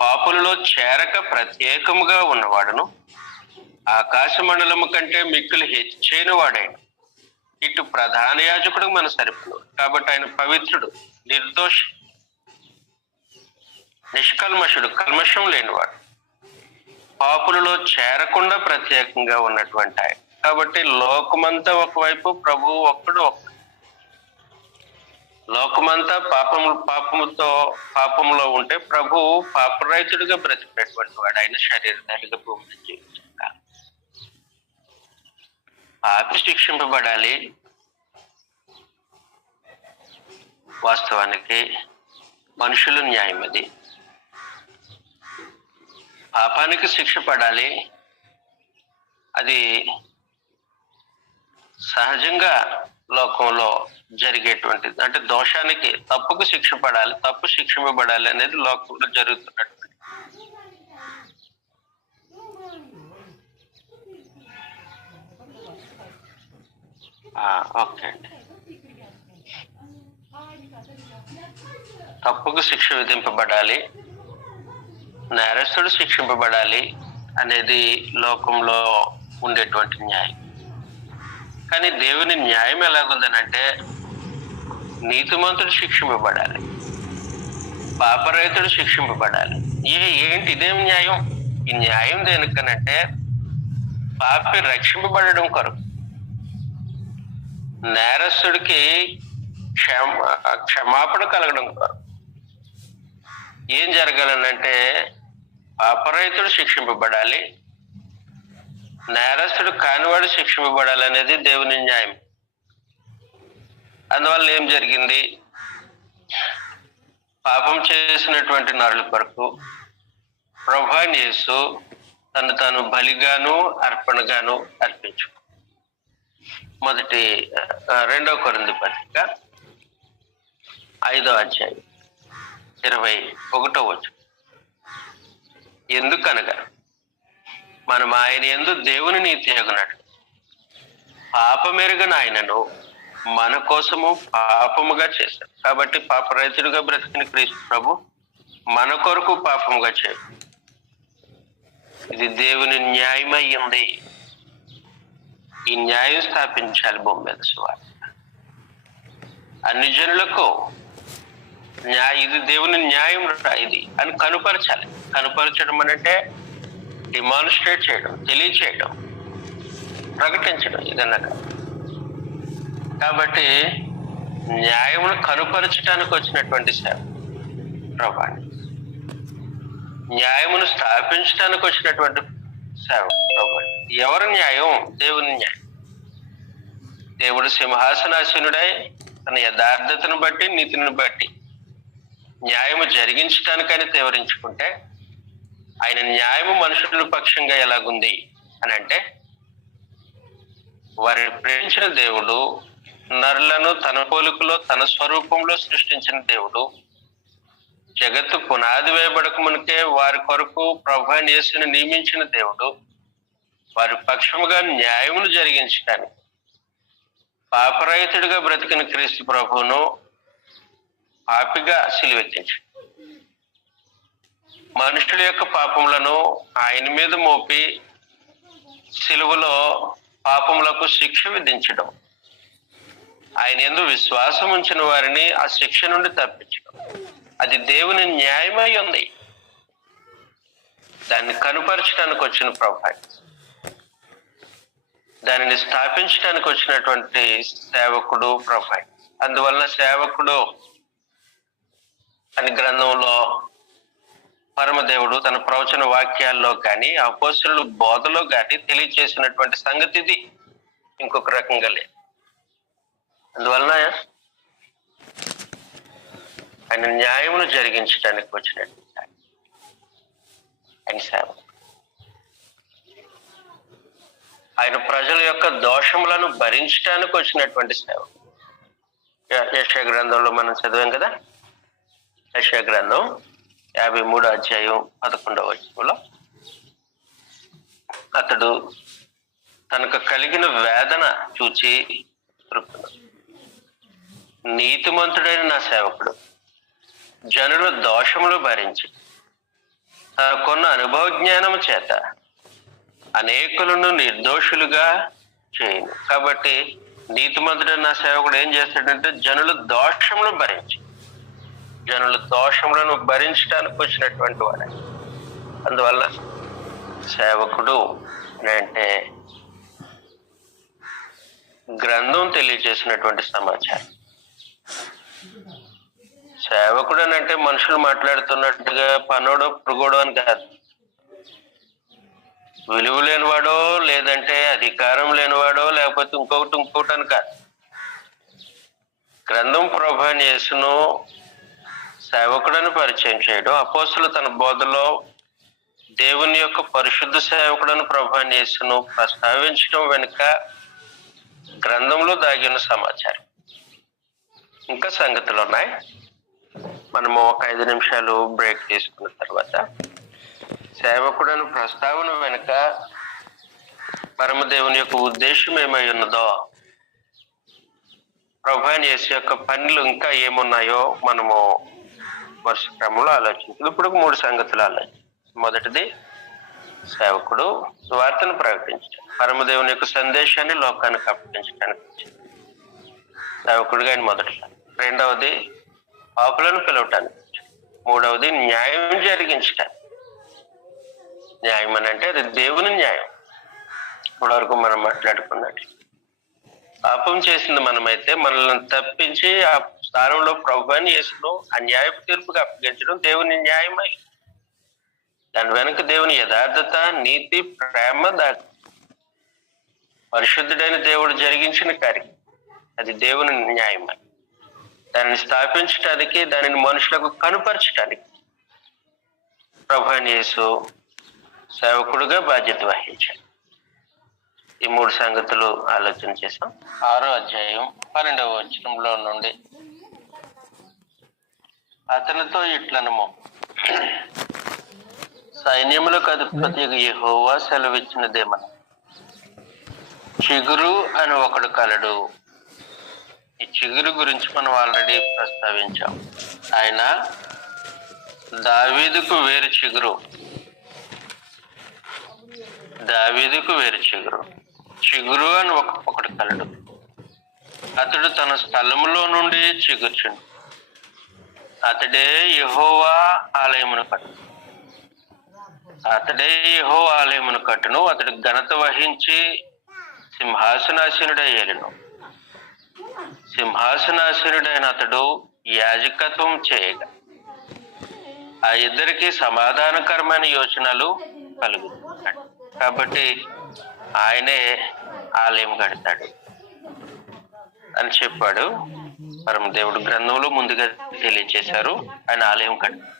పాపులలో చేరక ప్రత్యేకముగా ఉన్నవాడును, ఆకాశ మండలము కంటే మిక్కులు హెచ్చైన వాడైన ఇటు ప్రధాన యాజకుడు మన సరిపడు. కాబట్టి ఆయన పవిత్రుడు, నిర్దోషి, నిష్కల్మషుడు, కల్మషం లేనివాడు, పాపులలో చేరకుండా ప్రత్యేకంగా ఉన్నటువంటి ఆయన. కాబట్టి లోకమంతా ఒకవైపు, ప్రభువు ఒక్కడు ఒక్క. లోకమంతా పాపంలో ఉంటే ప్రభువు పాపరహితుడిగా బ్రతికినటువంటి వాడు. ఆయన శరీరధారిగా భూమి మీద జీవించాడు. పాపి శిక్షింపబడాలి. వాస్తవానికి మనుషుల న్యాయం అది. పాపానికి శిక్ష పడాలి, అది సహజంగా లోకంలో జరిగేటువంటిది. అంటే దోషానికి, తప్పుకు శిక్ష పడాలి, తప్పు శిక్షింపబడాలి అనేది లోకంలో జరుగుతున్నట్టు. ఓకే అండి. తప్పుకు శిక్ష విధింపబడాలి, నేరస్తుడు శిక్షింపబడాలి అనేది లోకంలో ఉండేటువంటి న్యాయం. కానీ దేవుని న్యాయం ఎలాగుందనంటే నీతిమంతుడు శిక్షింపబడాలి, పాపరహితుడు శిక్షింపబడాలి. ఏంటి ఇదేం న్యాయం? ఈ న్యాయం దేనికనంటే పాపి రక్షింపబడడం కొరకు, నేరస్తుడికి క్షమాపణ కలగడం కొరకు. ఏం జరగాలనంటే పాపరహితుడు శిక్షింపబడాలి, నేరస్తుడు కానివాడు శిక్షింపబడాలి అనేది దేవుని న్యాయం. అందువల్ల ఏం జరిగింది? పాపం చేసినటువంటి నరుల కొరకు ప్రభువైన యేసు తను తాను బలిగాను అర్పణగాను అర్పించు. 2వ కొరింథీ పత్రిక 5వ అధ్యాయం 21వ వచనం. ఎందుకనగా మనం ఆయన యందు దేవుని నీతి అగునట్లు పాపమెరుగని ఆయనను మన కోసము పాపముగా చేశారు. కాబట్టి పాపరహితుడిగా బ్రతికిన క్రీస్తు ప్రభు మన కొరకు పాపముగా చేయు. ఇది దేవుని న్యాయమై ఉంది. ఈ న్యాయం స్థాపించాలి భూమి మీద సువార్త. అన్ని జనులకు ఇది దేవుని న్యాయం ఇది అని కనుపరచాలి. కనుపరచడం అంటే డిమాన్స్ట్రేట్ చేయడం, తెలియచేయడం, ప్రకటించడం ఇదన్నా. కాబట్టి న్యాయమును కనుపరచడానికి వచ్చినటువంటి సేవ ప్రభాని, న్యాయమును స్థాపించడానికి వచ్చినటువంటి సేవ ప్రభాని. ఎవరి న్యాయం? దేవుని న్యాయం. దేవుడు సింహాసనాసీనుడై తన యథార్థతను బట్టి నీతిని బట్టి న్యాయము జరిగించడానికని తేవరించుకుంటే ఆయన న్యాయము మనుషుల పక్షంగా ఎలాగుంది అని అంటే, వారిని ప్రేమించిన దేవుడు నరులను తన పోలికలో తన స్వరూపంలో సృష్టించిన దేవుడు జగత్తు పునాది వేయబడక మునికే వారి కొరకు ప్రభువుని యేసుని నియమించిన దేవుడు వారి పక్షముగా న్యాయమును జరిగించడానికి పాపరహితుడిగా బ్రతికిన క్రీస్తు ప్రభువును పాపిగా సిలువెత్తించాడు. మనుషుల యొక్క పాపములను ఆయన మీద మోపి సిలువలో పాపములకు శిక్ష విధించడం, ఆయన యందు విశ్వాసం ఉంచిన వారిని ఆ శిక్ష నుండి తప్పించడం, అది దేవుని న్యాయమై ఉంది. దాన్ని కనుపరచడానికి వచ్చిన ప్రభు, దానిని స్థాపించడానికి వచ్చినటువంటి సేవకుడు ప్రభు. అందువలన సేవకుడు అని గ్రంథంలో పరమదేవుడు తన ప్రవచన వాక్యాల్లో కానీ అపోస్తలుల బోధలో కానీ తెలియచేసినటువంటి సంగతి ఇది. ఇంకొక రకంగా లేదు. అందువలన ఆయన న్యాయమును జరిగించడానికి వచ్చినటువంటి ఆయన సేవ. ఆయన ప్రజల యొక్క దోషములను భరించడానికి వచ్చినటువంటి సేవ. యెషయా గ్రంథంలో మనం చదివాం కదా. యెషయా గ్రంథం 53వ అధ్యాయం 11వ వచనంలో అతడు తనకు కలిగిన వేదన చూచి నీతిమంతుడైన నా సేవకుడు జనుల దోషములు భరించి తనకున్న అనుభవ జ్ఞానము చేత అనేకులను నిర్దోషులుగా చేయను. కాబట్టి నీతిమంతుడైన నా సేవకుడు ఏం చేస్తాడంటే జనుల దోషములు భరించి, జనుల దోషములను భరించడానికి వచ్చినటువంటి వాడే. అందువల్ల సేవకుడు అంటే గ్రంథం తెలియజేసినటువంటి సమాచారం. సేవకుడు అని అంటే మనుషులు మాట్లాడుతున్నట్టుగా పనోడో పురుగోడో అని కాదు. విలువ లేనివాడో, లేదంటే అధికారం లేనివాడో, లేకపోతే ఇంకొకటి అని కాదు. గ్రంథం ప్రభువుని యేసును సేవకుడని పరిచయం చేయడం, అపోస్తలులు తన బోధలో దేవుని యొక్క పరిశుద్ధ సేవకుడని ప్రభువుని యేసును ప్రస్తావించడం వెనుక గ్రంథంలో దాగిన సమాచారం. ఇంకా సంగతులు ఉన్నాయి. మనము ఒక 5 నిమిషాలు బ్రేక్ తీసుకున్న తర్వాత సేవకుడని ప్రస్తావన వెనుక పరమదేవుని యొక్క ఉద్దేశం ఏమై ఉన్నదో, ప్రభువుని యేసు యొక్క పనులు ఇంకా ఏమున్నాయో మనము వరుస క్రమంలో ఆలోచించాలి. ఇప్పుడు 3 సంగతులు ఆలోచించాలి. మొదటిది, సేవకుడు సువార్తను ప్రకటించడం, పరమదేవుని యొక్క సందేశాన్ని లోకానికి అప్పగించడానికి సేవకుడిగా ఆయన మొదటిగా. రెండవది, పాపులను పిలవటానికి. మూడవది, న్యాయం జరిగించటానికి. న్యాయం అని అంటే అది దేవుని న్యాయం. ఇప్పటివరకు మనం మాట్లాడుకున్నట్టు పాపం చేసింది మనమైతే మనల్ని తప్పించి ఆ స్థానంలో ప్రభువుని యేసును ఆ న్యాయపు తీర్పుగా అప్పగించడం దేవుని న్యాయమై. దాని వెనుక దేవుని యథార్థత, నీతి, ప్రేమ దాకా పరిశుద్ధుడైన దేవుడు జరిగించిన కార్యం. అది దేవుని న్యాయమై. దానిని స్థాపించడానికి, దానిని మనుషులకు కనుపరచడానికి ప్రభువుని యేసు సేవకుడుగా బాధ్యత వహించాడు. ఈ 3 సంగతులు ఆలోచన చేసాం. 6వ అధ్యాయం 12వ వచనంలో నుండి, అతనితో ఇట్లనము, సైన్యములకు అధిపతి యెహోవా సెలవిచ్చినదేమని, చిగురు అని ఒకడు కలడు. ఈ చిగురు గురించి మనం ఆల్రెడీ ప్రస్తావించాం. ఆయన దావీదుకు వేరు చిగురు, దావీదుకు వేరు చిగురు. చిగురు అని ఒకడు కలడు. అతడు తన స్థలములో నుండి చిగుర్చుండు. అతడే యెహోవా ఆలయమును కట్టు, అతడే యెహోవా ఆలయమును కట్టును. అతడు ఘనత వహించి సింహాసనాసీనుడై ఏలును. సింహాసనాసీనుడైన అతడు యాజకత్వం చేయగా ఆ ఇద్దరికి సమాధానకరమైన యోచనలు కలుగుతాడు. కాబట్టి ఆయనే ఆలయం కడతాడు అని చెప్పాడు. పరమదేవుడు గ్రంథంలో ముందుగా తెలియచేశారు ఆయన ఆలయం కడతాడు.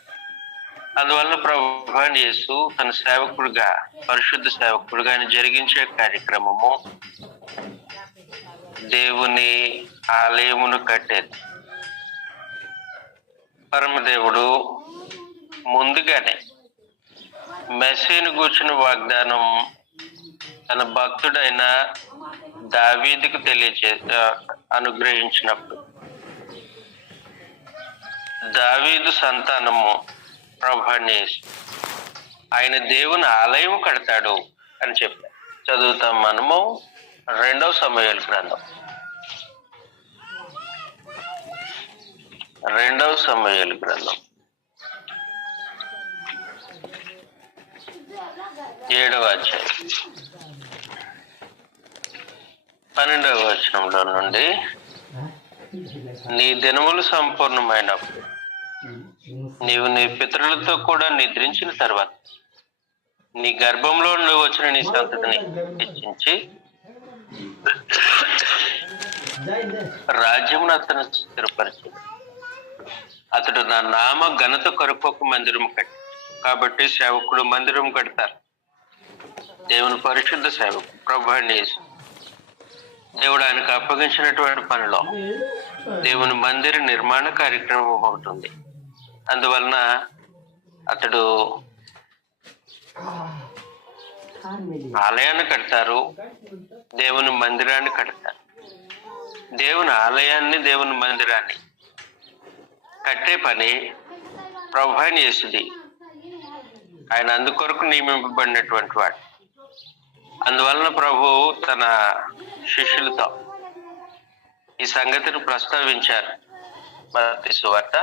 అందువలన ప్రభువైన యేసు తన సేవకుడుగా, పరిశుద్ధ సేవకుడుగా ఆయన జరిగించే కార్యక్రమము దేవుని ఆలయమును కట్టేది. పరమదేవుడు ముందుగానే మెస్సీని గూర్చిన వాగ్దానం తన భక్తుడైన దావీదుకు అనుగ్రహించినప్పుడు, దావీదు సంతానము ప్రభువైన యేసు ఆయన దేవుని ఆలయం కడతాడు అని చెప్పారు. చదువుతాం మనము 2 సమూయేలు గ్రంథం, 2 సమూయేలు గ్రంథం 7వ అధ్యాయం 12వ వచనంలో నుండి, నీ దినములు సంపూర్ణమైనప్పుడు నీవు నీ పితరులతో కూడా నిద్రించిన తర్వాత నీ గర్భంలో నువ్వు వచ్చిన నీ సంతతిని హెచ్చించి రాజ్యమును అతను స్థిరపరిచి, అతడు నా నామ ఘనత కొరకు ఒక మందిరం కట్టి. కాబట్టి సేవకుడు మందిరం కడతారు. దేవుని పరిశుద్ధ సేవకుడు ప్రభువైన యేసు దేవుడు ఆయనకు అప్పగించినటువంటి పనిలో దేవుని మందిర నిర్మాణ కార్యక్రమం ఒకటి ఉంది. అందువలన అతడు ఆలయాన్ని కడతారు, దేవుని మందిరాన్ని కడతారు. దేవుని ఆలయాన్ని, దేవుని మందిరాన్ని కట్టే పని ప్రభువైన యేసుది. ఆయన అందుకొరకు నియమింపబడినటువంటి వాడు. అందువలన ప్రభు తన శిష్యులతో ఈ సంగతిని ప్రస్తావించారు. మత్తయి సువార్త,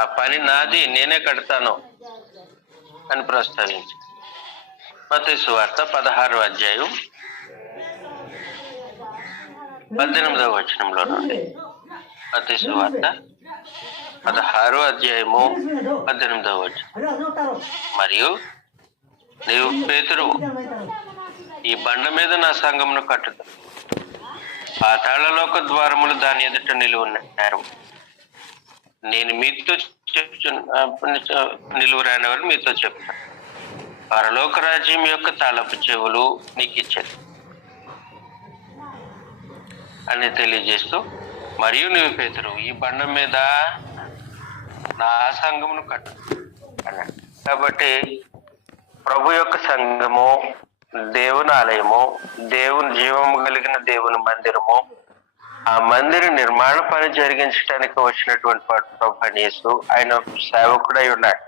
ఆ పని నాది, నేనే కడతాను అని ప్రస్తావించారు. మత్తయి సువార్త 16వ అధ్యాయం 18వ వచనంలో నుండి, మత్తయి సువార్త 16వ అధ్యాయము 18వ వచనం, మరియు నీవు పేతురువు, ఈ బండ మీద నా సంఘమును కట్టుదు, పాతాళలోక ద్వారములు దాని ఎదుట నిలువున్నారు. నేను మీతో నిలువురానవని మీతో చెప్తాను. పరలోక రాజ్యం యొక్క తాళపు చెవులు నీకు ఇచ్చేది అని తెలియజేస్తూ, మరియు నీవు పేతురువు, ఈ బండ మీద నా సంఘమును కట్టు అన్నాడు. కాబట్టి ప్రభు యొక్క సంఘము, దేవుని ఆలయము, దేవుని జీవము కలిగిన దేవుని మందిరము, ఆ మందిర నిర్మాణ పని జరిగించడానికి వచ్చినటువంటి వాడు ప్రభువైన యేసు. ఆయన సేవకుడై ఉన్నాడు.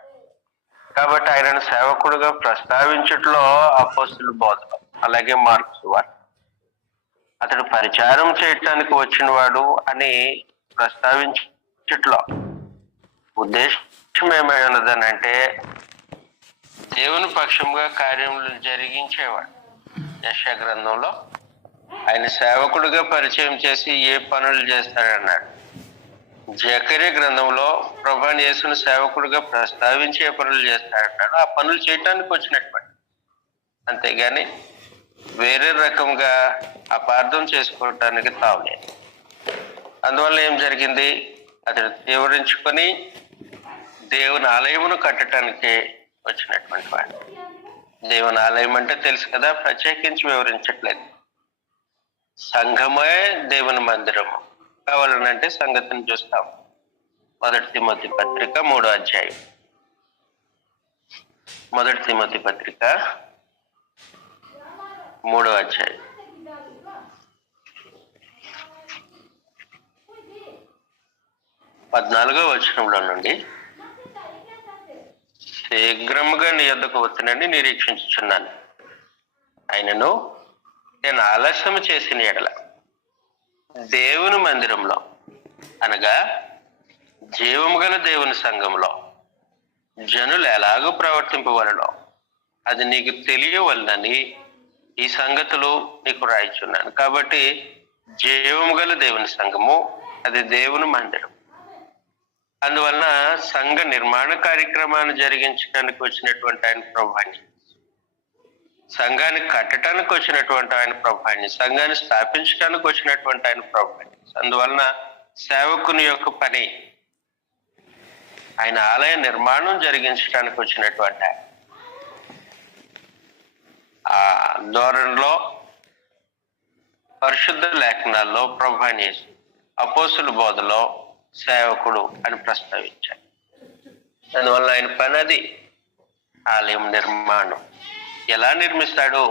కాబట్టి ఆయనను సేవకుడుగా ప్రస్తావించట్లో అపోస్తలుల బోధన, అలాగే మార్కు సువార్త, అతడు పరిచారం చేయటానికి వచ్చిన వాడు అని ప్రస్తావించట్లో ఉద్దేశం ఏమై ఉన్నదనంటే దేవుని పక్షంగా కార్యములు జరిగించేవాడు. యెషయా గ్రంథంలో ఆయన సేవకుడిగా పరిచయం చేసి ఏ పనులు చేస్తాడన్నాడు. జకర్యా గ్రంథంలో ప్రభువైన యేసును సేవకుడిగా ప్రస్తావించి ఏ పనులు చేస్తాడన్నాడు. ఆ పనులు చేయటానికి వచ్చినటువంటి, అంతేగాని వేరే రకంగా అపార్థం చేసుకోవటానికి తావులేదు. అందువల్ల ఏం జరిగింది, అతడు తీవ్రించుకొని దేవుని ఆలయమును కట్టడానికి వచ్చినటువంటి వాడు. దేవుని ఆలయం అంటే తెలుసు కదా, ప్రత్యేకించి వివరించట్లేదు. సంఘమే దేవుని మందిరము. కావాలనంటే సంగతిని చూస్తాం. 1 తిమోతి పత్రిక 3వ అధ్యాయం మొదటి తిమోతి పత్రిక 3వ అధ్యాయం 14వ వచనంలో నుండి, శీఘ్రముగా నీ యొద్దకు వచ్చునని నిరీక్షించుచున్నాను. ఆయనను నేను ఆలస్యం చేసిన ఎడల దేవుని మందిరంలో, అనగా జీవము గల దేవుని సంఘంలో జనులు ఎలాగూ ప్రవర్తింపవలనో అది నీకు తెలియవలనని ఈ సంగతులు నీకు రాయిచున్నాను. కాబట్టి జీవము గల దేవుని సంఘము అది దేవుని మందిరం. అందువలన సంఘ నిర్మాణ కార్యక్రమాన్ని జరిగించడానికి వచ్చినటువంటి ఆయన ప్రభువాన్ని, సంఘాన్ని కట్టడానికి వచ్చినటువంటి ఆయన ప్రభువాన్ని, సంఘాన్ని స్థాపించడానికి వచ్చినటువంటి ఆయన ప్రభువాన్ని. అందువలన సేవకుని యొక్క పని ఆయన ఆలయ నిర్మాణం జరిగించడానికి వచ్చినటువంటి ఆ ధోరణిలో పరిశుద్ధ లేఖనాల్లో ప్రభువాన్ని అపోస్తుల బోధలో సేవకుడు అని ప్రస్తావించారు. అందువల్ల ఆయన పని అది ఆలయం నిర్మాణం. ఎలా నిర్మిస్తారు,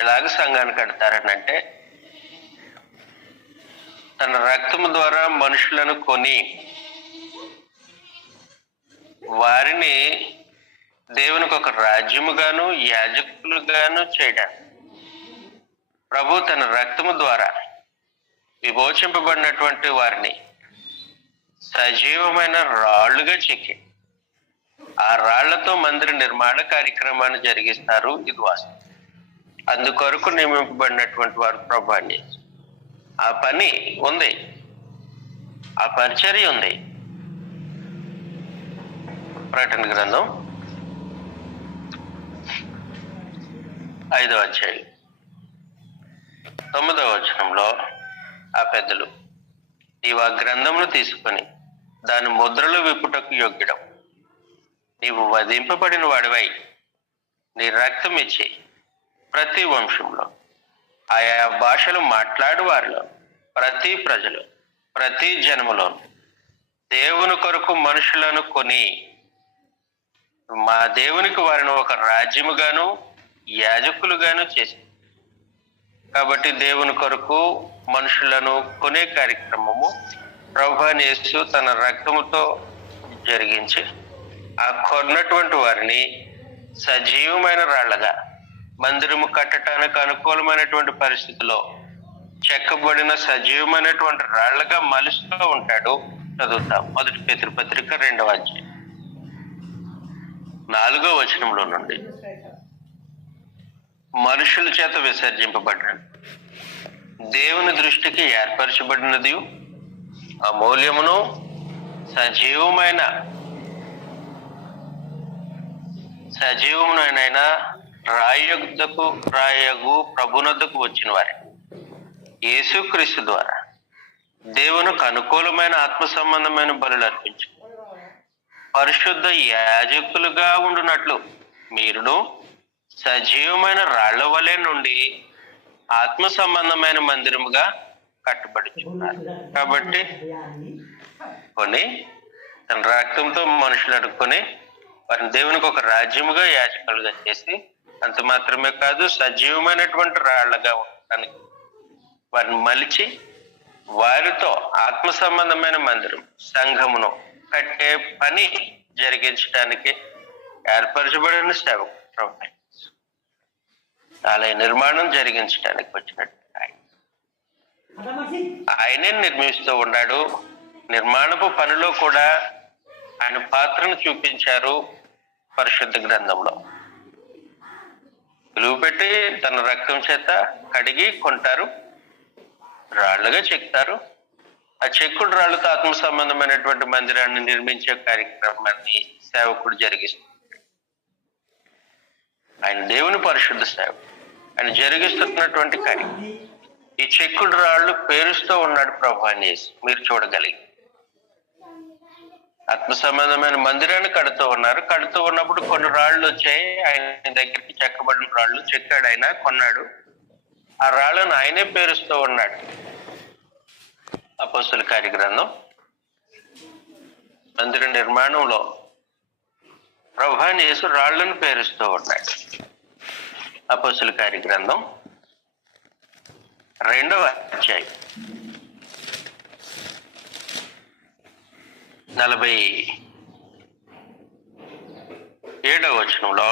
ఎలాగ సంఘాన్ని కడతారని అంటే, తన రక్తము ద్వారా మనుషులను కొని వారిని దేవునికి ఒక రాజ్యముగాను యాజకులుగాను చేయడానికి ప్రభు తన రక్తము ద్వారా విమోచింపబడినటువంటి వారిని సజీవమైన రాళ్లుగా చెక్కి ఆ రాళ్లతో మందిర నిర్మాణ కార్యక్రమాన్ని జరిగిస్తారు. ఇది వాస్తవం. అందుకొరకు నియమింపబడినటువంటి వారు ప్రభువాన్ని. ఆ పని ఉంది, ఆ పరిచర్య ఉంది. ప్రకటన గ్రంథం 5వ అధ్యాయం 9వ వచనంలో ఆ పెద్దలు, నీవు ఆ గ్రంథమును తీసుకొని దాని ముద్రలు విప్పుటకు యోగ్యుడం, నీవు వధింపబడిన వాడివై నీ రక్తం ఇచ్చి ప్రతి వంశంలో, ఆయా భాషలు మాట్లాడు వారిలో, ప్రతి ప్రజలు, ప్రతి జనములో దేవుని కొరకు మనుషులను కొని మా దేవునికి వారిని ఒక రాజ్యముగాను యాజకులుగాను చేసి, కాబట్టి దేవుని కొరకు మనుషులను కొనే కార్యక్రమము ప్రభువైన యేసు తన రక్తముతో జరిగించి ఆ కొన్నటువంటి వారిని సజీవమైన రాళ్లగా మందిరము కట్టడానికి అనుకూలమైనటువంటి పరిస్థితిలో చెక్కబడిన సజీవమైనటువంటి రాళ్లగా మలుస్తూ ఉంటాడు. చదువుతాం. మొదటి పేతురు పత్రిక 2వ అధ్యాయం 4వ వచనంలో నుండి, మనుషుల చేత విసర్జింపబడిన దేవుని దృష్టికి ఏర్పరచబడినది అమూల్యమును సజీవమునైనా రాయగు ప్రభునద్దకు వచ్చిన వారి యేసుక్రీస్తు ద్వారా దేవునికి అనుకూలమైన ఆత్మ సంబంధమైన బలులు అర్పించు పరిశుద్ధ యాజకులుగా ఉండునట్లు మీరును సజీవమైన రాళ్ల వలె నుండి ఆత్మ సంబంధమైన మందిరముగా కట్టబడుచున్నారు. కాబట్టి కొని తన రక్తంతో మనుషులు అడుక్కొని వారిని దేవునికి ఒక రాజ్యముగా యాజకులుగా చేసి, అంత మాత్రమే కాదు, సజీవమైనటువంటి రాళ్లగా ఉండడానికి వారిని మలిచి వారితో ఆత్మ సంబంధమైన మందిరం సంఘమును కట్టే పని జరిగించడానికి ఏర్పరచబడిన సేవకు ఆలయ నిర్మాణం జరిగించడానికి వచ్చినట్టు ఆయనే నిర్మిస్తూ ఉన్నాడు. నిర్మాణపు పనిలో కూడా ఆయన పాత్రను చూపించారు. పరిశుద్ధ గ్రంథంలో విలువ పెట్టి తన రక్తం చేత కడిగి కొంటారు, రాళ్లుగా చెక్తారు. ఆ చెక్కుడు రాళ్లతో ఆత్మ సంబంధమైనటువంటి మందిరాన్ని నిర్మించే కార్యక్రమాన్ని సేవకుడు జరిగిస్తారు. ఆయన దేవుని పరిశుద్ధ సేవ, ఆయన జరిగిస్తున్నటువంటి కార్యం. ఈ చెక్కుడు రాళ్ళు పేరుస్తూ ఉన్నాడు ప్రభువాన్ని యేసు. మీరు చూడగలిగి ఆత్మ సంబంధమైన మందిరాన్ని కడుతూ ఉన్నారు. కడుతూ ఉన్నప్పుడు కొన్ని రాళ్ళు వచ్చాయి ఆయన దగ్గరికి, చెక్కబడిన రాళ్ళు చెక్కాడు, ఆయన కొన్నాడు. ఆ రాళ్ళను ఆయనే పేరుస్తూ ఉన్నాడు. అపోస్తుల కార్యగ్రంథం మందిర నిర్మాణంలో ప్రభువైన యేసు రాళ్లను పేరుస్తూ ఉన్నాడు. అపోస్తుల కార్య గ్రంథం 2వ అధ్యాయం 47వ వచనంలో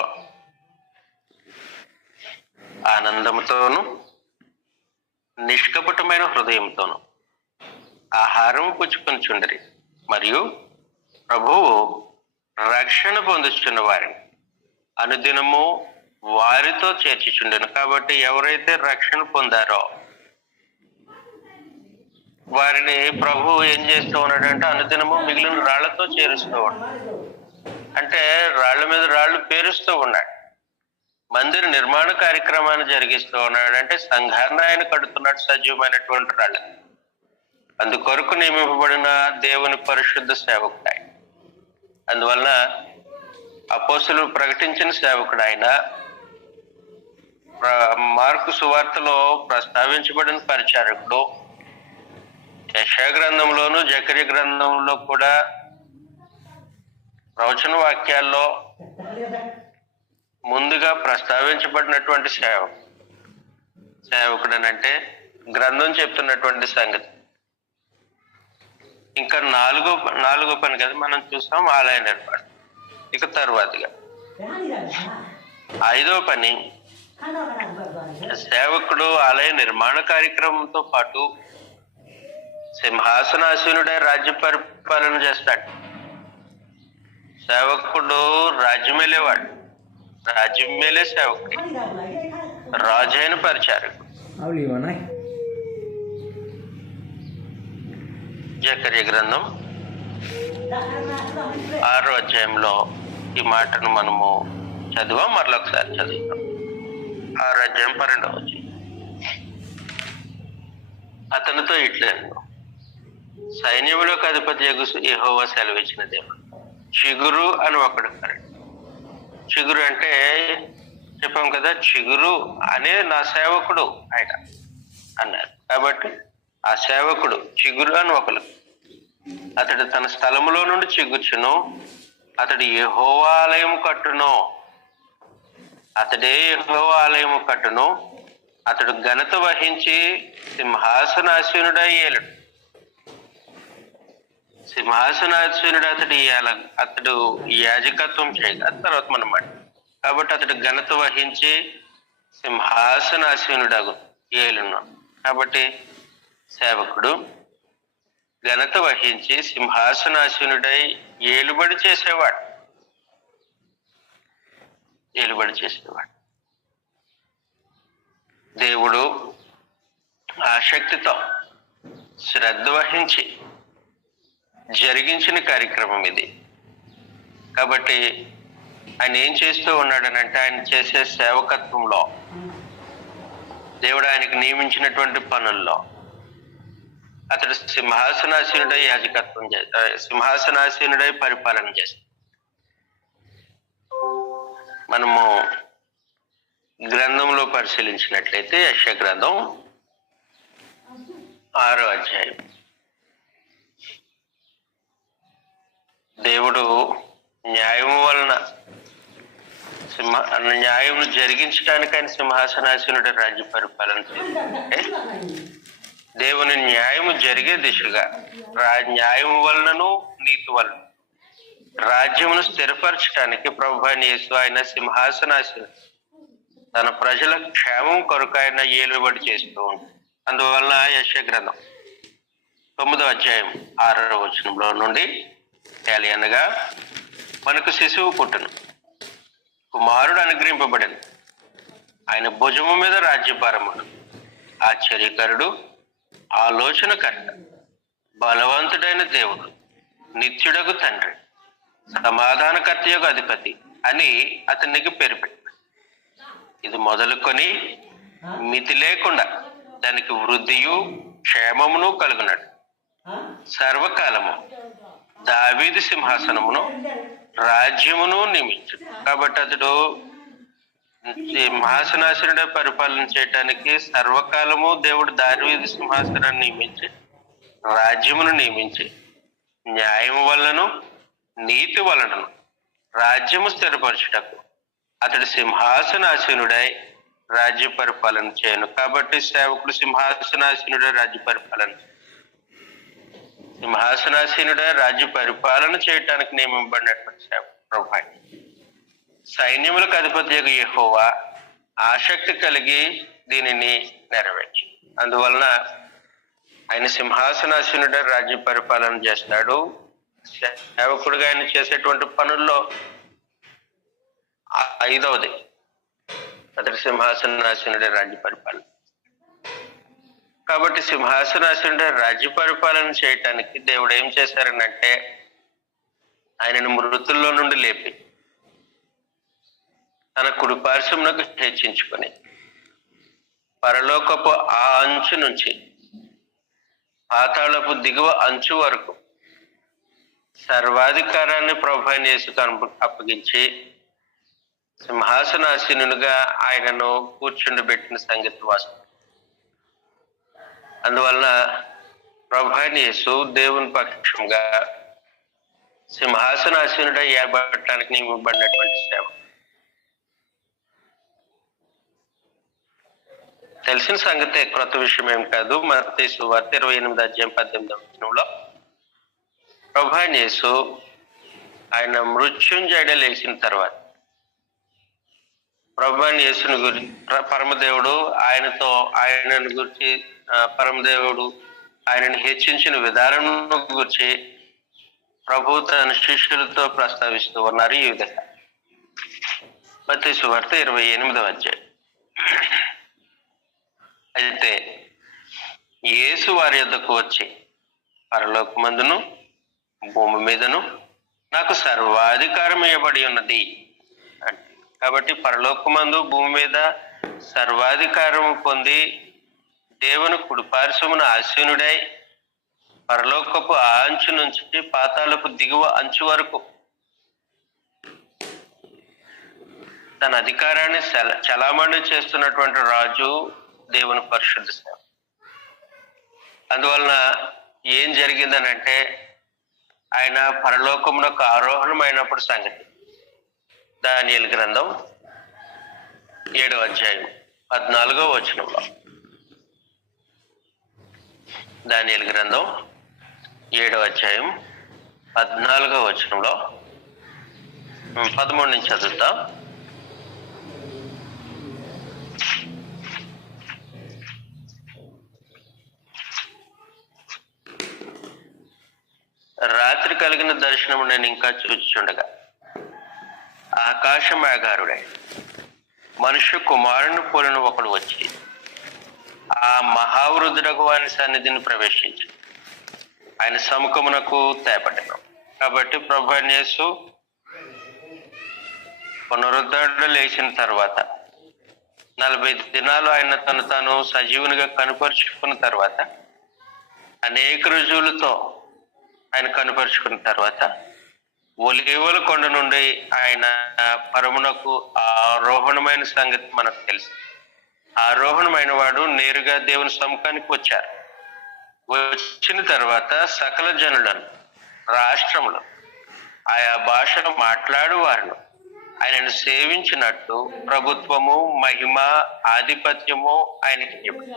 ఆనందంతోను నిష్కపటమైన హృదయంతోను ఆహారం పుచ్చుకొనిచుండిరి, మరియు ప్రభువు రక్షణ పొందుచున్న వారిని అనుదినము వారితో చేర్చుచుండెను. కాబట్టి ఎవరైతే రక్షణ పొందారో వారిని ప్రభు ఏం చేస్తూ ఉన్నాడంటే అనుదినము మిగిలిన రాళ్లతో చేరుస్తూ ఉన్నాడు. అంటే రాళ్ల మీద రాళ్లు పేరుస్తూ ఉన్నాడు. మందిర నిర్మాణ కార్యక్రమాన్ని జరిగిస్తూ ఉన్నాడు. అంటే సంఘాన్ని ఆయన కడుతున్నాడు సజీవమైనటువంటి రాళ్ళు. అందుకొరకు నియమింపబడిన దేవుని పరిశుద్ధ సేవకుడు ఆయన. అందువలన అపోస్తులు ప్రకటించిన సేవకుడు ఆయన. మార్కు సువార్తలో ప్రస్తావించబడిన పరిచారకుడు. యెషయా గ్రంథంలోను జకర్యా గ్రంథంలో కూడా ప్రవచన వాక్యాల్లో ముందుగా ప్రస్తావించబడినటువంటి సేవకుడు అని అంటే గ్రంథం చెప్తున్నటువంటి సంగతి. ఇంకా నాలుగో పని కదా మనం చూస్తాం, ఆలయ నిర్మాణం. ఇక తర్వాతగా 5వ పని, సేవకుడు ఆలయ నిర్మాణ కార్యక్రమంతో పాటు సింహాసనాసీనుడై రాజ్య పరిపాలన చేస్తాడు. సేవకుడు రాజ్యమేలేవాడు, రాజ్యమేలే సేవకుడు, రాజైన పరిచారకుడు. జకర్యా గ్రంథం 6వ అధ్యాయంలో ఈ మాటను మనము చదివాం. మరొకసారి చదువుతాం. 6వ అధ్యాయం 12వ వచనం. అతనితో ఇట్లే, సైన్యములకు అధిపతి యెహోవా సెలవిచ్చిన దేవుడు, చిగురు అని ఒకడు కలడు. చిగురు అంటే చెప్పాం కదా, చిగురు అనే నా సేవకుడు ఆయన అన్నారు. కాబట్టి ఆ సేవకుడు చిగురు అని ఒకడు. అతడు తన స్థలములో నుండి చిగుర్చును, అతడు యెహోవా ఆలయము కట్టును, అతడే యెహోవా ఆలయము కట్టును, అతడు ఘనత వహించి సింహాసనాసీనుడై ఏలుడు. సింహాసనాసీనుడు అతడు యాజకత్వం చేయగా తర్వాత మనం మాట. కాబట్టి అతడు ఘనత వహించి సింహాసనాసీనుడు ఏలును. కాబట్టి సేవకుడు ఘనత వహించి సింహాసనాసీనుడై ఏలుబడి చేసేవాడు. దేవుడు ఆసక్తితో శ్రద్ధ వహించి జరిగించిన కార్యక్రమం ఇది. కాబట్టి ఆయన ఏం చేస్తూ ఉన్నాడనంటే, ఆయన చేసే సేవకత్వంలో, దేవుడు ఆయనకు నియమించినటువంటి పనుల్లో అతడు సింహాసనాసీనుడై సింహాసనాసీనుడై పరిపాలన చేస్తాడు. మనము గ్రంథంలో పరిశీలించినట్లయితే యెషయా గ్రంథం 6వ అధ్యాయం. దేవుడు న్యాయము వలన న్యాయం జరిగించడానికి ఆయన సింహాసనాసీనుడు రాజ్య పరిపాలన చేస్తుంటే, దేవుని న్యాయము జరిగే దిశగా న్యాయము వలనను నీతి వలన రాజ్యమును స్థిరపరచడానికి ప్రభువైన యేసు ఆయన సింహాసనాసీనుడు తన ప్రజల క్షేమం కొరకు ఆయన ఏలుబడి చేస్తూ ఉంటాడు. అందువలన యెషయా గ్రంథం 9వ అధ్యాయం 6వ వచనంలో నుండి అనగా, మనకు శిశువు పుట్టును, కుమారుడు అనుగ్రహింపబడను, ఆయన భుజము మీద రాజ్యభారమును, ఆశ్చర్యకరుడు, ఆలోచనకర్త, బలవంతుడైన దేవుడు, నిత్యుడగు తండ్రి, సమాధానకర్తయగు అధిపతి అని అతనికి పేరు పెట్టాడు. ఇది మొదలుకొని మితి లేకుండా దానికి వృద్ధియు క్షేమమును కలుగునడు. సర్వకాలము దావీదు సింహాసనమును రాజ్యమును నియమించు. కాబట్టి అతడు సింహాసనాసనుడే పరిపాలన చేయటానికి సర్వకాలము దేవుడు దావీదు సింహాసనాన్ని నియమించి రాజ్యమును నియమించి న్యాయము వలనను నీతి వలనను రాజ్యము స్థిరపరచుటకు అతడు సింహాసనాసీనుడై రాజ్య పరిపాలన చేయను. కాబట్టి సేవకుడు సింహాసనాసీనుడై రాజ్య పరిపాలన చేయటానికి నియమింపబడినటువంటి సేవకుడు ప్రభువా. సైన్యములకు అధిపతియగు యెహోవా ఆసక్తి కలిగి దీనిని నెరవేర్చు. అందువలన ఆయన సింహాసనాసీనుడై రాజ్య పరిపాలన చేస్తాడు. సేవకుడిగా ఆయన చేసేటువంటి పనుల్లో 5వది అతడి సింహాసనాసీనుడై రాజ్య పరిపాలన. కాబట్టి సింహాసనాసీనుడై రాజ్య పరిపాలన చేయటానికి దేవుడు ఏం చేశారనంటే ఆయనను మృతుల్లో నుండి లేపి తన కుడిపార్శ్వమునకు హెచ్చించుకొని పరలోకపు ఆ అంచు నుంచి పాతాళపు దిగువ అంచు వరకు సర్వాధికారాన్ని ప్రభువైన యేసుకు అప్పగించి సింహాసనాసీనునిగా ఆయనను కూర్చుండబెట్టిన సంగతి వాస్తవం. అందువలన ప్రభువైన యేసు దేవుని పక్షంగా సింహాసనాసీనుడై ఏర్పడటానికి నియమింపబడినటువంటి సేవ. తెలిసిన సంగతే, క్రొత్త విషయం ఏం కాదు. మత్తయి సువార్త 28:18 ప్రభువైన యేసు ఆయన మృత్యుంజయుడై లేచిన తర్వాత ప్రభువైన యేసుని గురించి పరమదేవుడు ఆయనను గురించి పరమదేవుడు ఆయనను హెచ్చించిన విధానం గురించి ప్రభు తన శిష్యులతో ప్రస్తావిస్తూ ఉన్నారు ఈ విధంగా. మత్తయి సువార్త 28 అయితే యేసు వారి యొద్దకు వచ్చి పరలోకమందును భూమి మీదను నాకు సర్వాధికారం ఇవ్వబడి ఉన్నది అంటే, కాబట్టి పరలోకమందు భూమి మీద సర్వాధికారము పొంది దేవుని కుడిపార్శ్వమున ఆసీనుడై పరలోకపు ఆ అంచు నుంచి పాతాళపు దిగువ అంచు వరకు తన అధికారాన్ని చలామణి చేస్తున్నటువంటి రాజు దేవుని పరిశుద్ధ సేవ. అందువలన ఏం జరిగిందనంటే ఆయన పరలోకమునకు ఆరోహణమైనప్పుడు సంగతి దానియేలు గ్రంథం 7:14 దానియేలు గ్రంథం 7:14 13 నుంచి చదువుతాం. రాత్రి కలిగిన దర్శనము నేను ఇంకా చూచుచుండగా ఆకాశ మేఘారుడై మనుష్య కుమారుని పోలిన ఒకడు వచ్చి ఆ మహావృద్ధుడగు వాని సన్నిధిని ప్రవేశించి ఆయన సముఖమునకు తేపడను. కాబట్టి ప్రభువైన యేసు పునరుద్ధరణ లేచిన తర్వాత 40 దినాలు ఆయన తాను సజీవునిగా కనుపరుచుకున్న తర్వాత అనేక రుజువులతో ఆయన కనుపరుచుకున్న తర్వాత ఒలీవల కొండ నుండి ఆయన పరమునకు ఆరోహణమైన సంగతి మనకు తెలుసు. ఆరోహణమైన వాడు నేరుగా దేవుని సముఖానికి వచ్చారు. వచ్చిన తర్వాత సకల జనులను రాష్ట్రములు ఆయా భాషను మాట్లాడు వారిను ఆయనను సేవించినట్టు ప్రభుత్వము మహిమ ఆధిపత్యము ఆయనకి ఇవ్వదు.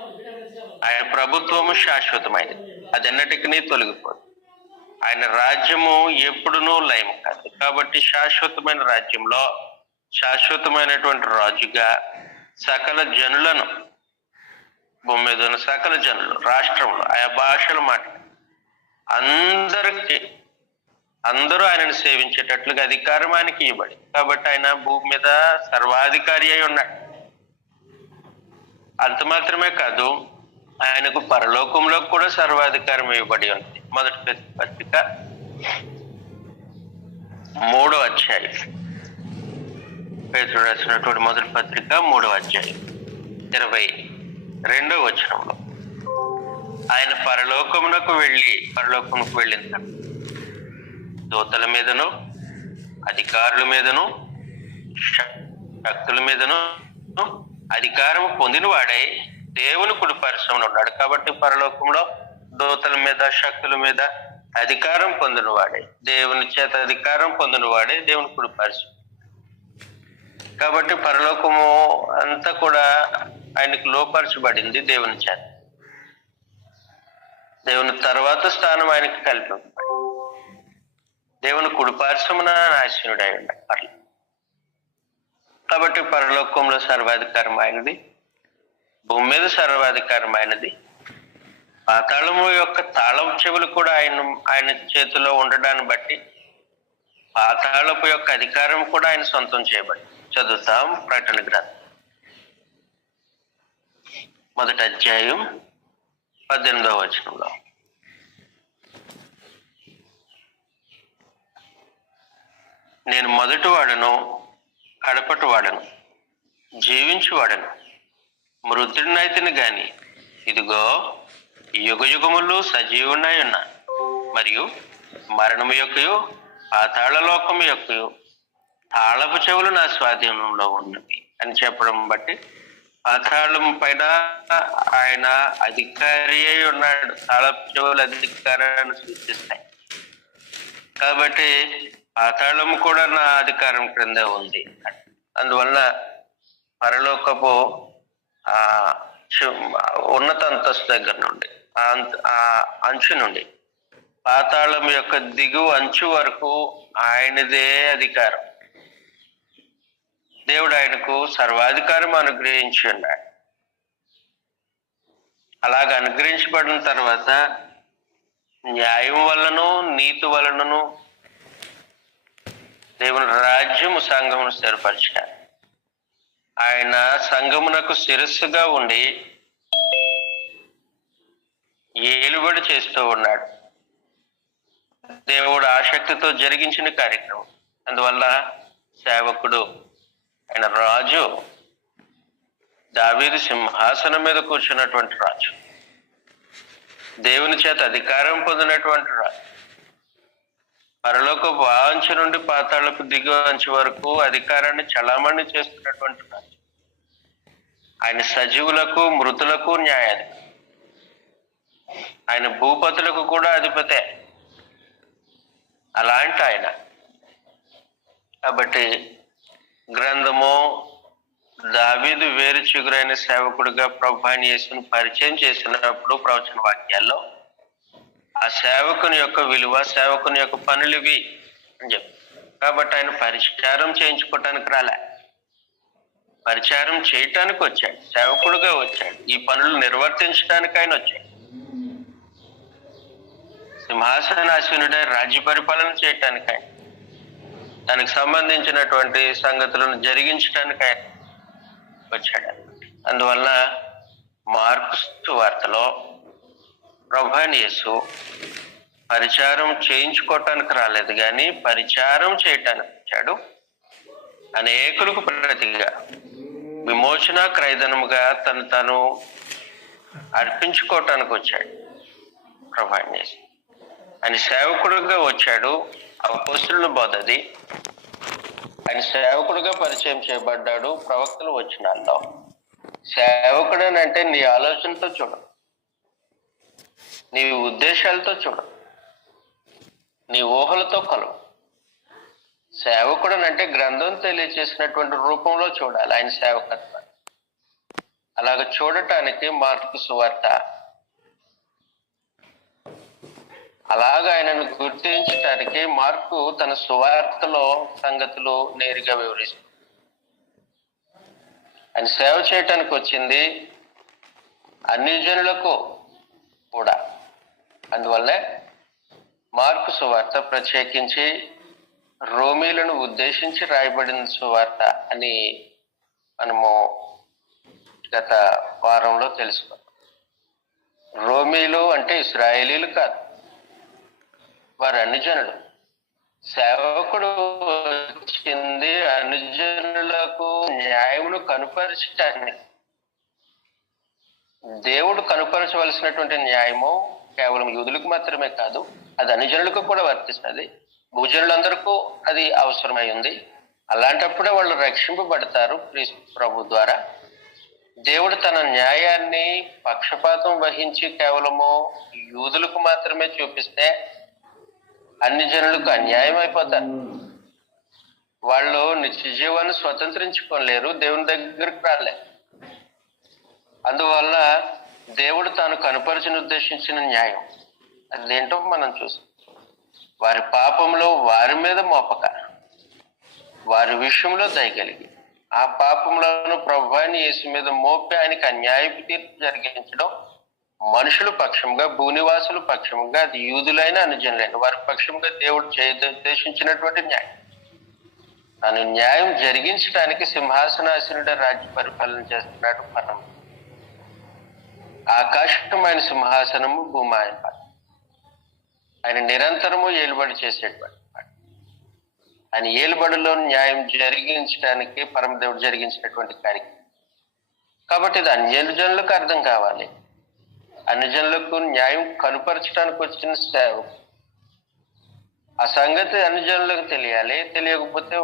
ఆయన ప్రభుత్వము శాశ్వతమైనది, అది ఎన్నటికీ తొలగిపోదు. ఆయన రాజ్యము ఎప్పుడునూ లయము కాదు. కాబట్టి శాశ్వతమైన రాజ్యంలో శాశ్వతమైనటువంటి రాజుగా సకల జనులను, భూమి మీద ఉన్న సకల జనులు, రాష్ట్రంలో ఆయా భాషలు మాట్లాడు అందరూ ఆయనను సేవించేటట్లుగా అధికారం ఆయనకి ఇవ్వబడి, కాబట్టి ఆయన భూమి మీద సర్వాధికారి అయి ఉన్నాడు. అంత మాత్రమే కాదు, ఆయనకు పరలోకంలో కూడా సర్వాధికారం ఇవ్వబడి ఉంది. మొదటి పత్రిక 3వ పేతురు రాసినటువంటి మొదటి పత్రిక 3వ 22వ ఆయన పరలోకమునకు వెళ్ళిన దూతల మీదను అధికారుల మీదను శక్తుల మీదను అధికారం పొందిన వాడై దేవుని కుడి పార్శ్వమున ఉన్నాడు. కాబట్టి పరలోకంలో దూతల మీద, శక్తుల మీద, అధికారం పొందినవాడే, దేవుని చేత అధికారం పొందినవాడే దేవుని కుడిపార్శ్వం. కాబట్టి పరలోకము అంతా కూడా ఆయనకు లోపరచబడింది దేవుని చేత. దేవుని తర్వాత స్థానం ఆయనకి కల్పించబడింది. దేవుని కుడిపార్శ్వమున నాశనుడై ఉండాలి. కాబట్టి పరలోకంలో సర్వాధికారం ఆయనది, భూమి మీద సర్వాధికారం ఆయనది. పాతాళము యొక్క తాళం చెవులు కూడా ఆయన చేతిలో ఉండడాన్ని బట్టి పాతాళపు యొక్క అధికారం కూడా ఆయన సొంతం చేయబడి. చదువుతాం ప్రకటన గ్రంథం 1వ అధ్యాయం 18వ వచనంలో. నేను మొదటి వాడను, కడపటి వాడను, జీవించి వాడను, మృతుడినైతిని గాని ఇదిగో యుగ యుగములు సజీవునై ఉన్నాను, మరియు మరణము యొక్కయు పాతాళ లోకము యొక్కయు తాళపు చెవులు నా స్వాధీనంలో ఉన్నవి అని చెప్పడం బట్టి పాతాళం పైన ఆయన అధికారి అయి ఉన్నాడు. తాళపు చెవులు అధికారాన్ని సూచిస్తాయి. కాబట్టి పాతాళము కూడా నా అధికారం క్రింద ఉంది. అందువల్ల పరలోకపు ఉన్నత అంతస్తు దగ్గర నుండి, ఆ అంచు నుండి పాతాళం యొక్క దిగువ అంచు వరకు ఆయనదే అధికారం. దేవుడు ఆయనకు సర్వాధికారం అనుగ్రహించి ఉన్నాడు. అలాగ అనుగ్రహించబడిన తర్వాత న్యాయం వలనను నీతి వలనను దేవుని రాజ్యము సంఘమును స్థిరపరిచాడు. ఆయన సంఘమునకు శిరస్సుగా ఉండి ఏలుబడి చేస్తూ ఉన్నాడు. దేవుడు ఆసక్తితో జరిగించిన కార్యక్రమం. అందువల్ల సేవకుడు, ఆయన రాజు, దావీదు సింహాసనం మీద కూర్చున్నటువంటి రాజు, దేవుని చేత అధికారం పొందినటువంటి రాజు, పరలోకపు అంచు నుండి పాతాళపు దిగువ అంచు వరకు అధికారాన్ని చలామణి చేస్తున్నటువంటి రాజు. ఆయన సజీవులకు మృతులకు న్యాయాధిపతి. ఆయన భూపతులకు కూడా అధిపతే. అలాంటి ఆయన. కాబట్టి గ్రంథము దావీదు వేరు చిగురైన సేవకుడిగా ప్రభువుని యేసును పరిచయం చేసినప్పుడు ప్రవచన వాక్యాల్లో ఆ సేవకుని యొక్క విలువ, సేవకుని యొక్క పనులు ఇవి అని చెప్పి. కాబట్టి ఆయన పరిచారం చేయించుకోవటానికి రాలే, పరిచారం చేయటానికి వచ్చాడు. సేవకుడుగా వచ్చాడు. ఈ పనులు నిర్వర్తించడానికి ఆయన వచ్చాడు. సింహాసనాసీనుడై రాజ్య పరిపాలన చేయటానికి ఆయన, దానికి సంబంధించినటువంటి సంగతులను జరిగించడానికి ఆయన వచ్చాడు. అందువల్ల మార్కు సువార్తలో ప్రభువైన యేసు పరిచారం చేయించుకోవటానికి రాలేదు, కానీ పరిచారం చేయటానికి వచ్చాడు. అనేకులకు ప్రతిగా విమోచన క్రయధనముగా తను అర్పించుకోవటానికి వచ్చాడు ప్రభువైన యేసు. ఆయన సేవకుడుగా వచ్చాడు. అపొస్తలుల బోధది. ఆయన సేవకుడుగా పరిచయం చేయబడ్డాడు ప్రవక్తల వచనాల్లో. సేవకుడు అని అంటే నీ ఆలోచనతో చూడు, నీ ఉద్దేశాలతో చూడు, నీ ఊహలతో కొలవు. సేవకుడు అంటే గ్రంథం తెలియచేసినటువంటి రూపంలో చూడాలి ఆయన సేవకత్వం. అలాగ చూడటానికి మార్కు సువార్త, అలాగ ఆయనను గుర్తించడానికి మార్కు తన సువార్తలో సంగతులు నేరుగా వివరిస్తుంది. ఆయన సేవ చేయటానికి వచ్చింది అన్ని జనులకు కూడా. అందువల్లే మార్కు సువార్త ప్రత్యేకించి రోమీలను ఉద్దేశించి రాయబడిన సువార్త అని మనము గత వారంలో తెలుసుకున్నాం. రోమీలు అంటే ఇశ్రాయేలీలు కాదు, వారు అన్యజనులు. సేవకుడు వచ్చింది అన్యజనులకు న్యాయమును కనుపరచటానికి. దేవుడు కనుపరచవలసినటువంటి న్యాయము కేవలం యూదులకు మాత్రమే కాదు, అది అన్యజనులకు కూడా వర్తిస్తుంది. భూజనులందరికీ అది అవసరమై ఉంది. అలాంటప్పుడే వాళ్ళు రక్షింపబడతారు ప్రభు ద్వారా. దేవుడు తన న్యాయాన్ని పక్షపాతం వహించి కేవలము యూదులకు మాత్రమే చూపిస్తే అన్ని జనులకు అన్యాయం అయిపోతారు. వాళ్ళు నిత్య జీవాన్ని స్వతంత్రించుకోలేరు, దేవుని దగ్గరికి రాలేరు. అందువల్ల దేవుడు తాను కనుపరచని ఉద్దేశించిన న్యాయం అదేంటో మనం చూసాం. వారి పాపంలో వారి మీద మోపక వారి విషయంలో దయగలిగి ఆ పాపంలోను ప్రభువాని యేసు మీద మోపి ఆయనకి అన్యాయపు తీర్పు జరిగించడం మనుషుల పక్షంగా, భూనివాసుల పక్షంగా, అది యూదులైన అనుజనులైన వారి పక్షంగా దేవుడు ఉద్దేశించినటువంటి న్యాయం. తాను న్యాయం జరిగించడానికి సింహాసనాసనుడే రాజ్య పరిపాలన చేస్తున్నాడు. పరం ఆకాశమైన సింహాసనము, భూమి ఆయన ఆయన నిరంతరము ఏలుబడి చేసేటువంటి ఆయన ఏలుబడిలో న్యాయం జరిగించడానికి పరమదేవుడు జరిగించినటువంటి కార్యక్రమం. కాబట్టి ఇది అన్యజనులకు అర్థం కావాలి. అన్యజనులకు న్యాయం కనుపరచడానికి వచ్చిన సేవ. ఆ సంగతి అన్యజనులకు తెలియాలి. తెలియకపోతే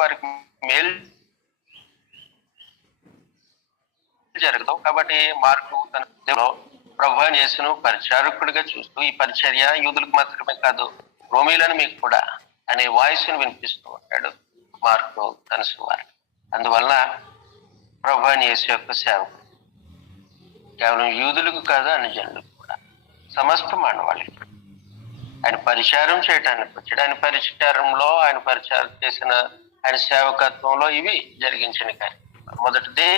వారికి మేలు జరగదు. కాబట్టి మార్కు తన ప్రభువుని యేసును పరిచారకుడిగా చూస్తూ ఈ పరిచర్య యూదులకు మాత్రమే కాదు, రోమీలను మీకు కూడా అనే వాయిస్ను వినిపిస్తూ ఉంటాడు మార్కు తన సువార్త. అందువల్ల ప్రభువుని యేసు యొక్క సేవకుడు కేవలం యూదులకు కాదు, అన్ని జనులకు కూడా, సమస్త మానవాళికి ఆయన పరిచారం చేయడానికి వచ్చాడు. ఆయన పరిచారంలో, ఆయన పరిచారం చేసిన ఆయన సేవకత్వంలో ఇవి జరిగించిన కార్యక్రమం. మొదటిది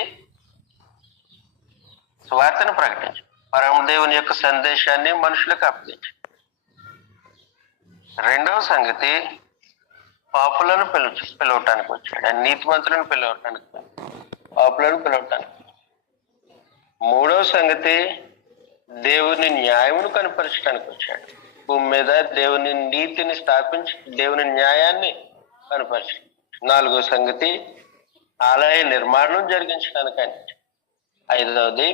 సువార్తను ప్రకటించు, పరమదేవుని యొక్క సందేశాన్ని మనుషులకు అప్పగించు. రెండవ సంగతి పాపులను పిలవటానికి వచ్చాడు. ఆయన నీతిమంతులను పిలవటానికి, పాపులను పిలవటానికి. మూడవ సంగతి దేవుని న్యాయమును కనపరచడానికి వచ్చాడు. భూమి మీద దేవుని నీతిని స్థాపించి దేవుని న్యాయాన్ని కనపరచు. నాలుగో సంగతి ఆలయ నిర్మాణం జరిగించడానికి ఆయన. ఐదవది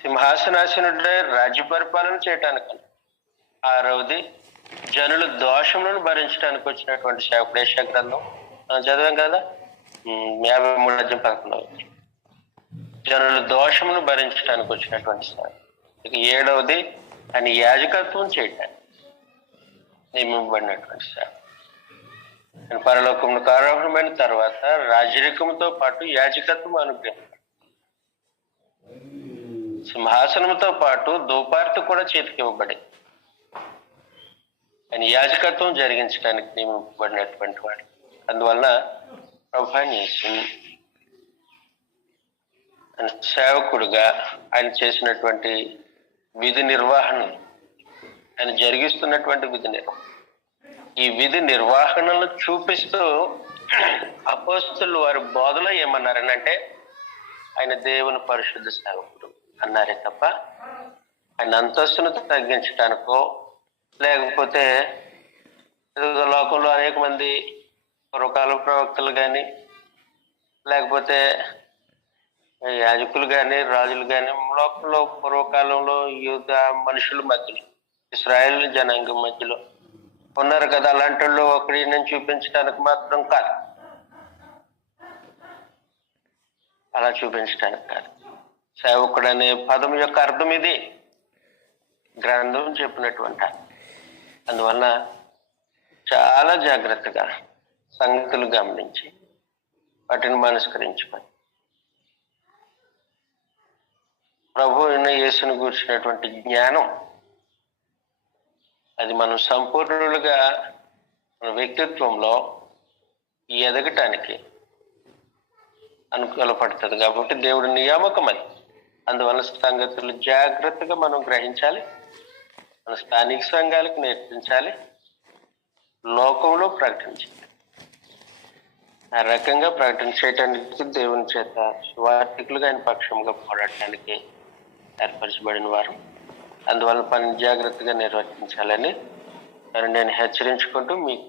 సింహాసనాసనుడై రాజ్య పరిపాలన చేయటానికి. ఆరవది జనుల దోషములను భరించడానికి వచ్చినటువంటి సేవకుడు. యెషయా గ్రంథం మనం చదివాం కదా, 53:11. జనుల దోషమును భరించడానికి వచ్చినటువంటి సేవ. ఇక ఏడవది ఆయన యాజకత్వం చేయటానికి నియమింపబడినటువంటి సేవ. ఆయన పరలోకమునకు ఆరోహణమైన తర్వాత రాజరికంతో పాటు యాజకత్వం అనుగ్రహం, సింహాసనంతో పాటు ధూపార్తి కూడా చేతికి ఇవ్వబడి ఆయన యాజకత్వం జరిగించడానికి నియమింపబడినటువంటి వాడు. అందువల్ల ప్రభువుని యేసు ఆయన సేవకుడుగా ఆయన చేసినటువంటి విధి నిర్వహణ, ఆయన జరిగిస్తున్నటువంటి విధి నిర్వహణ, ఈ విధి నిర్వహణను చూపిస్తూ అపోస్తలులు వారి బోధలో ఏమన్నారనంటే ఆయన దేవుని పరిశుద్ధ సేవకుడు అన్నారే తప్ప ఆయన అంతస్తును తగ్గించడానికో, లేకపోతే లోకంలో అనేక మంది పూర్వకాల ప్రవక్తలు కానీ, లేకపోతే యాజకులు కానీ, రాజులు కానీ లోకంలో పూర్వకాలంలో యూద మనుషుల మధ్యలో, ఇశ్రాయేలు జనాంగం మధ్యలో ఉన్నారు కదా, అలాంటి వాళ్ళు ఒకరిని చూపించడానికి మాత్రం కాదు, అలా చూపించడానికి కాదు. సేవకుడు అనే పదం యొక్క అర్థం ఇది, గ్రంథం చెప్పినటువంటి. అందువల్ల చాలా జాగ్రత్తగా సంగతులు గమనించి వాటిని మనస్కరించుకొని ప్రభు అయిన యేసును కూర్చున్నటువంటి జ్ఞానం అది మనం సంపూర్ణులుగా మన వ్యక్తిత్వంలో ఎదగటానికి అనుకూలపడుతుంది. కాబట్టి దేవుడి నియామకం అది. అందువల్ల సంగతులు జాగ్రత్తగా మనం గ్రహించాలి, మన స్థానిక సంఘాలకు నేర్పించాలి, లోకంలో ప్రకటించాలి. ఆ రకంగా ప్రకటించేయటానికి దేవుని చేత సువార్థికులుగా ఆయన పక్షంగా పోరాడటానికి ఏర్పరచబడిన వారు. అందువల్ల పని జాగ్రత్తగా నిర్వర్తించాలని నేను హెచ్చరించుకుంటూ మీకు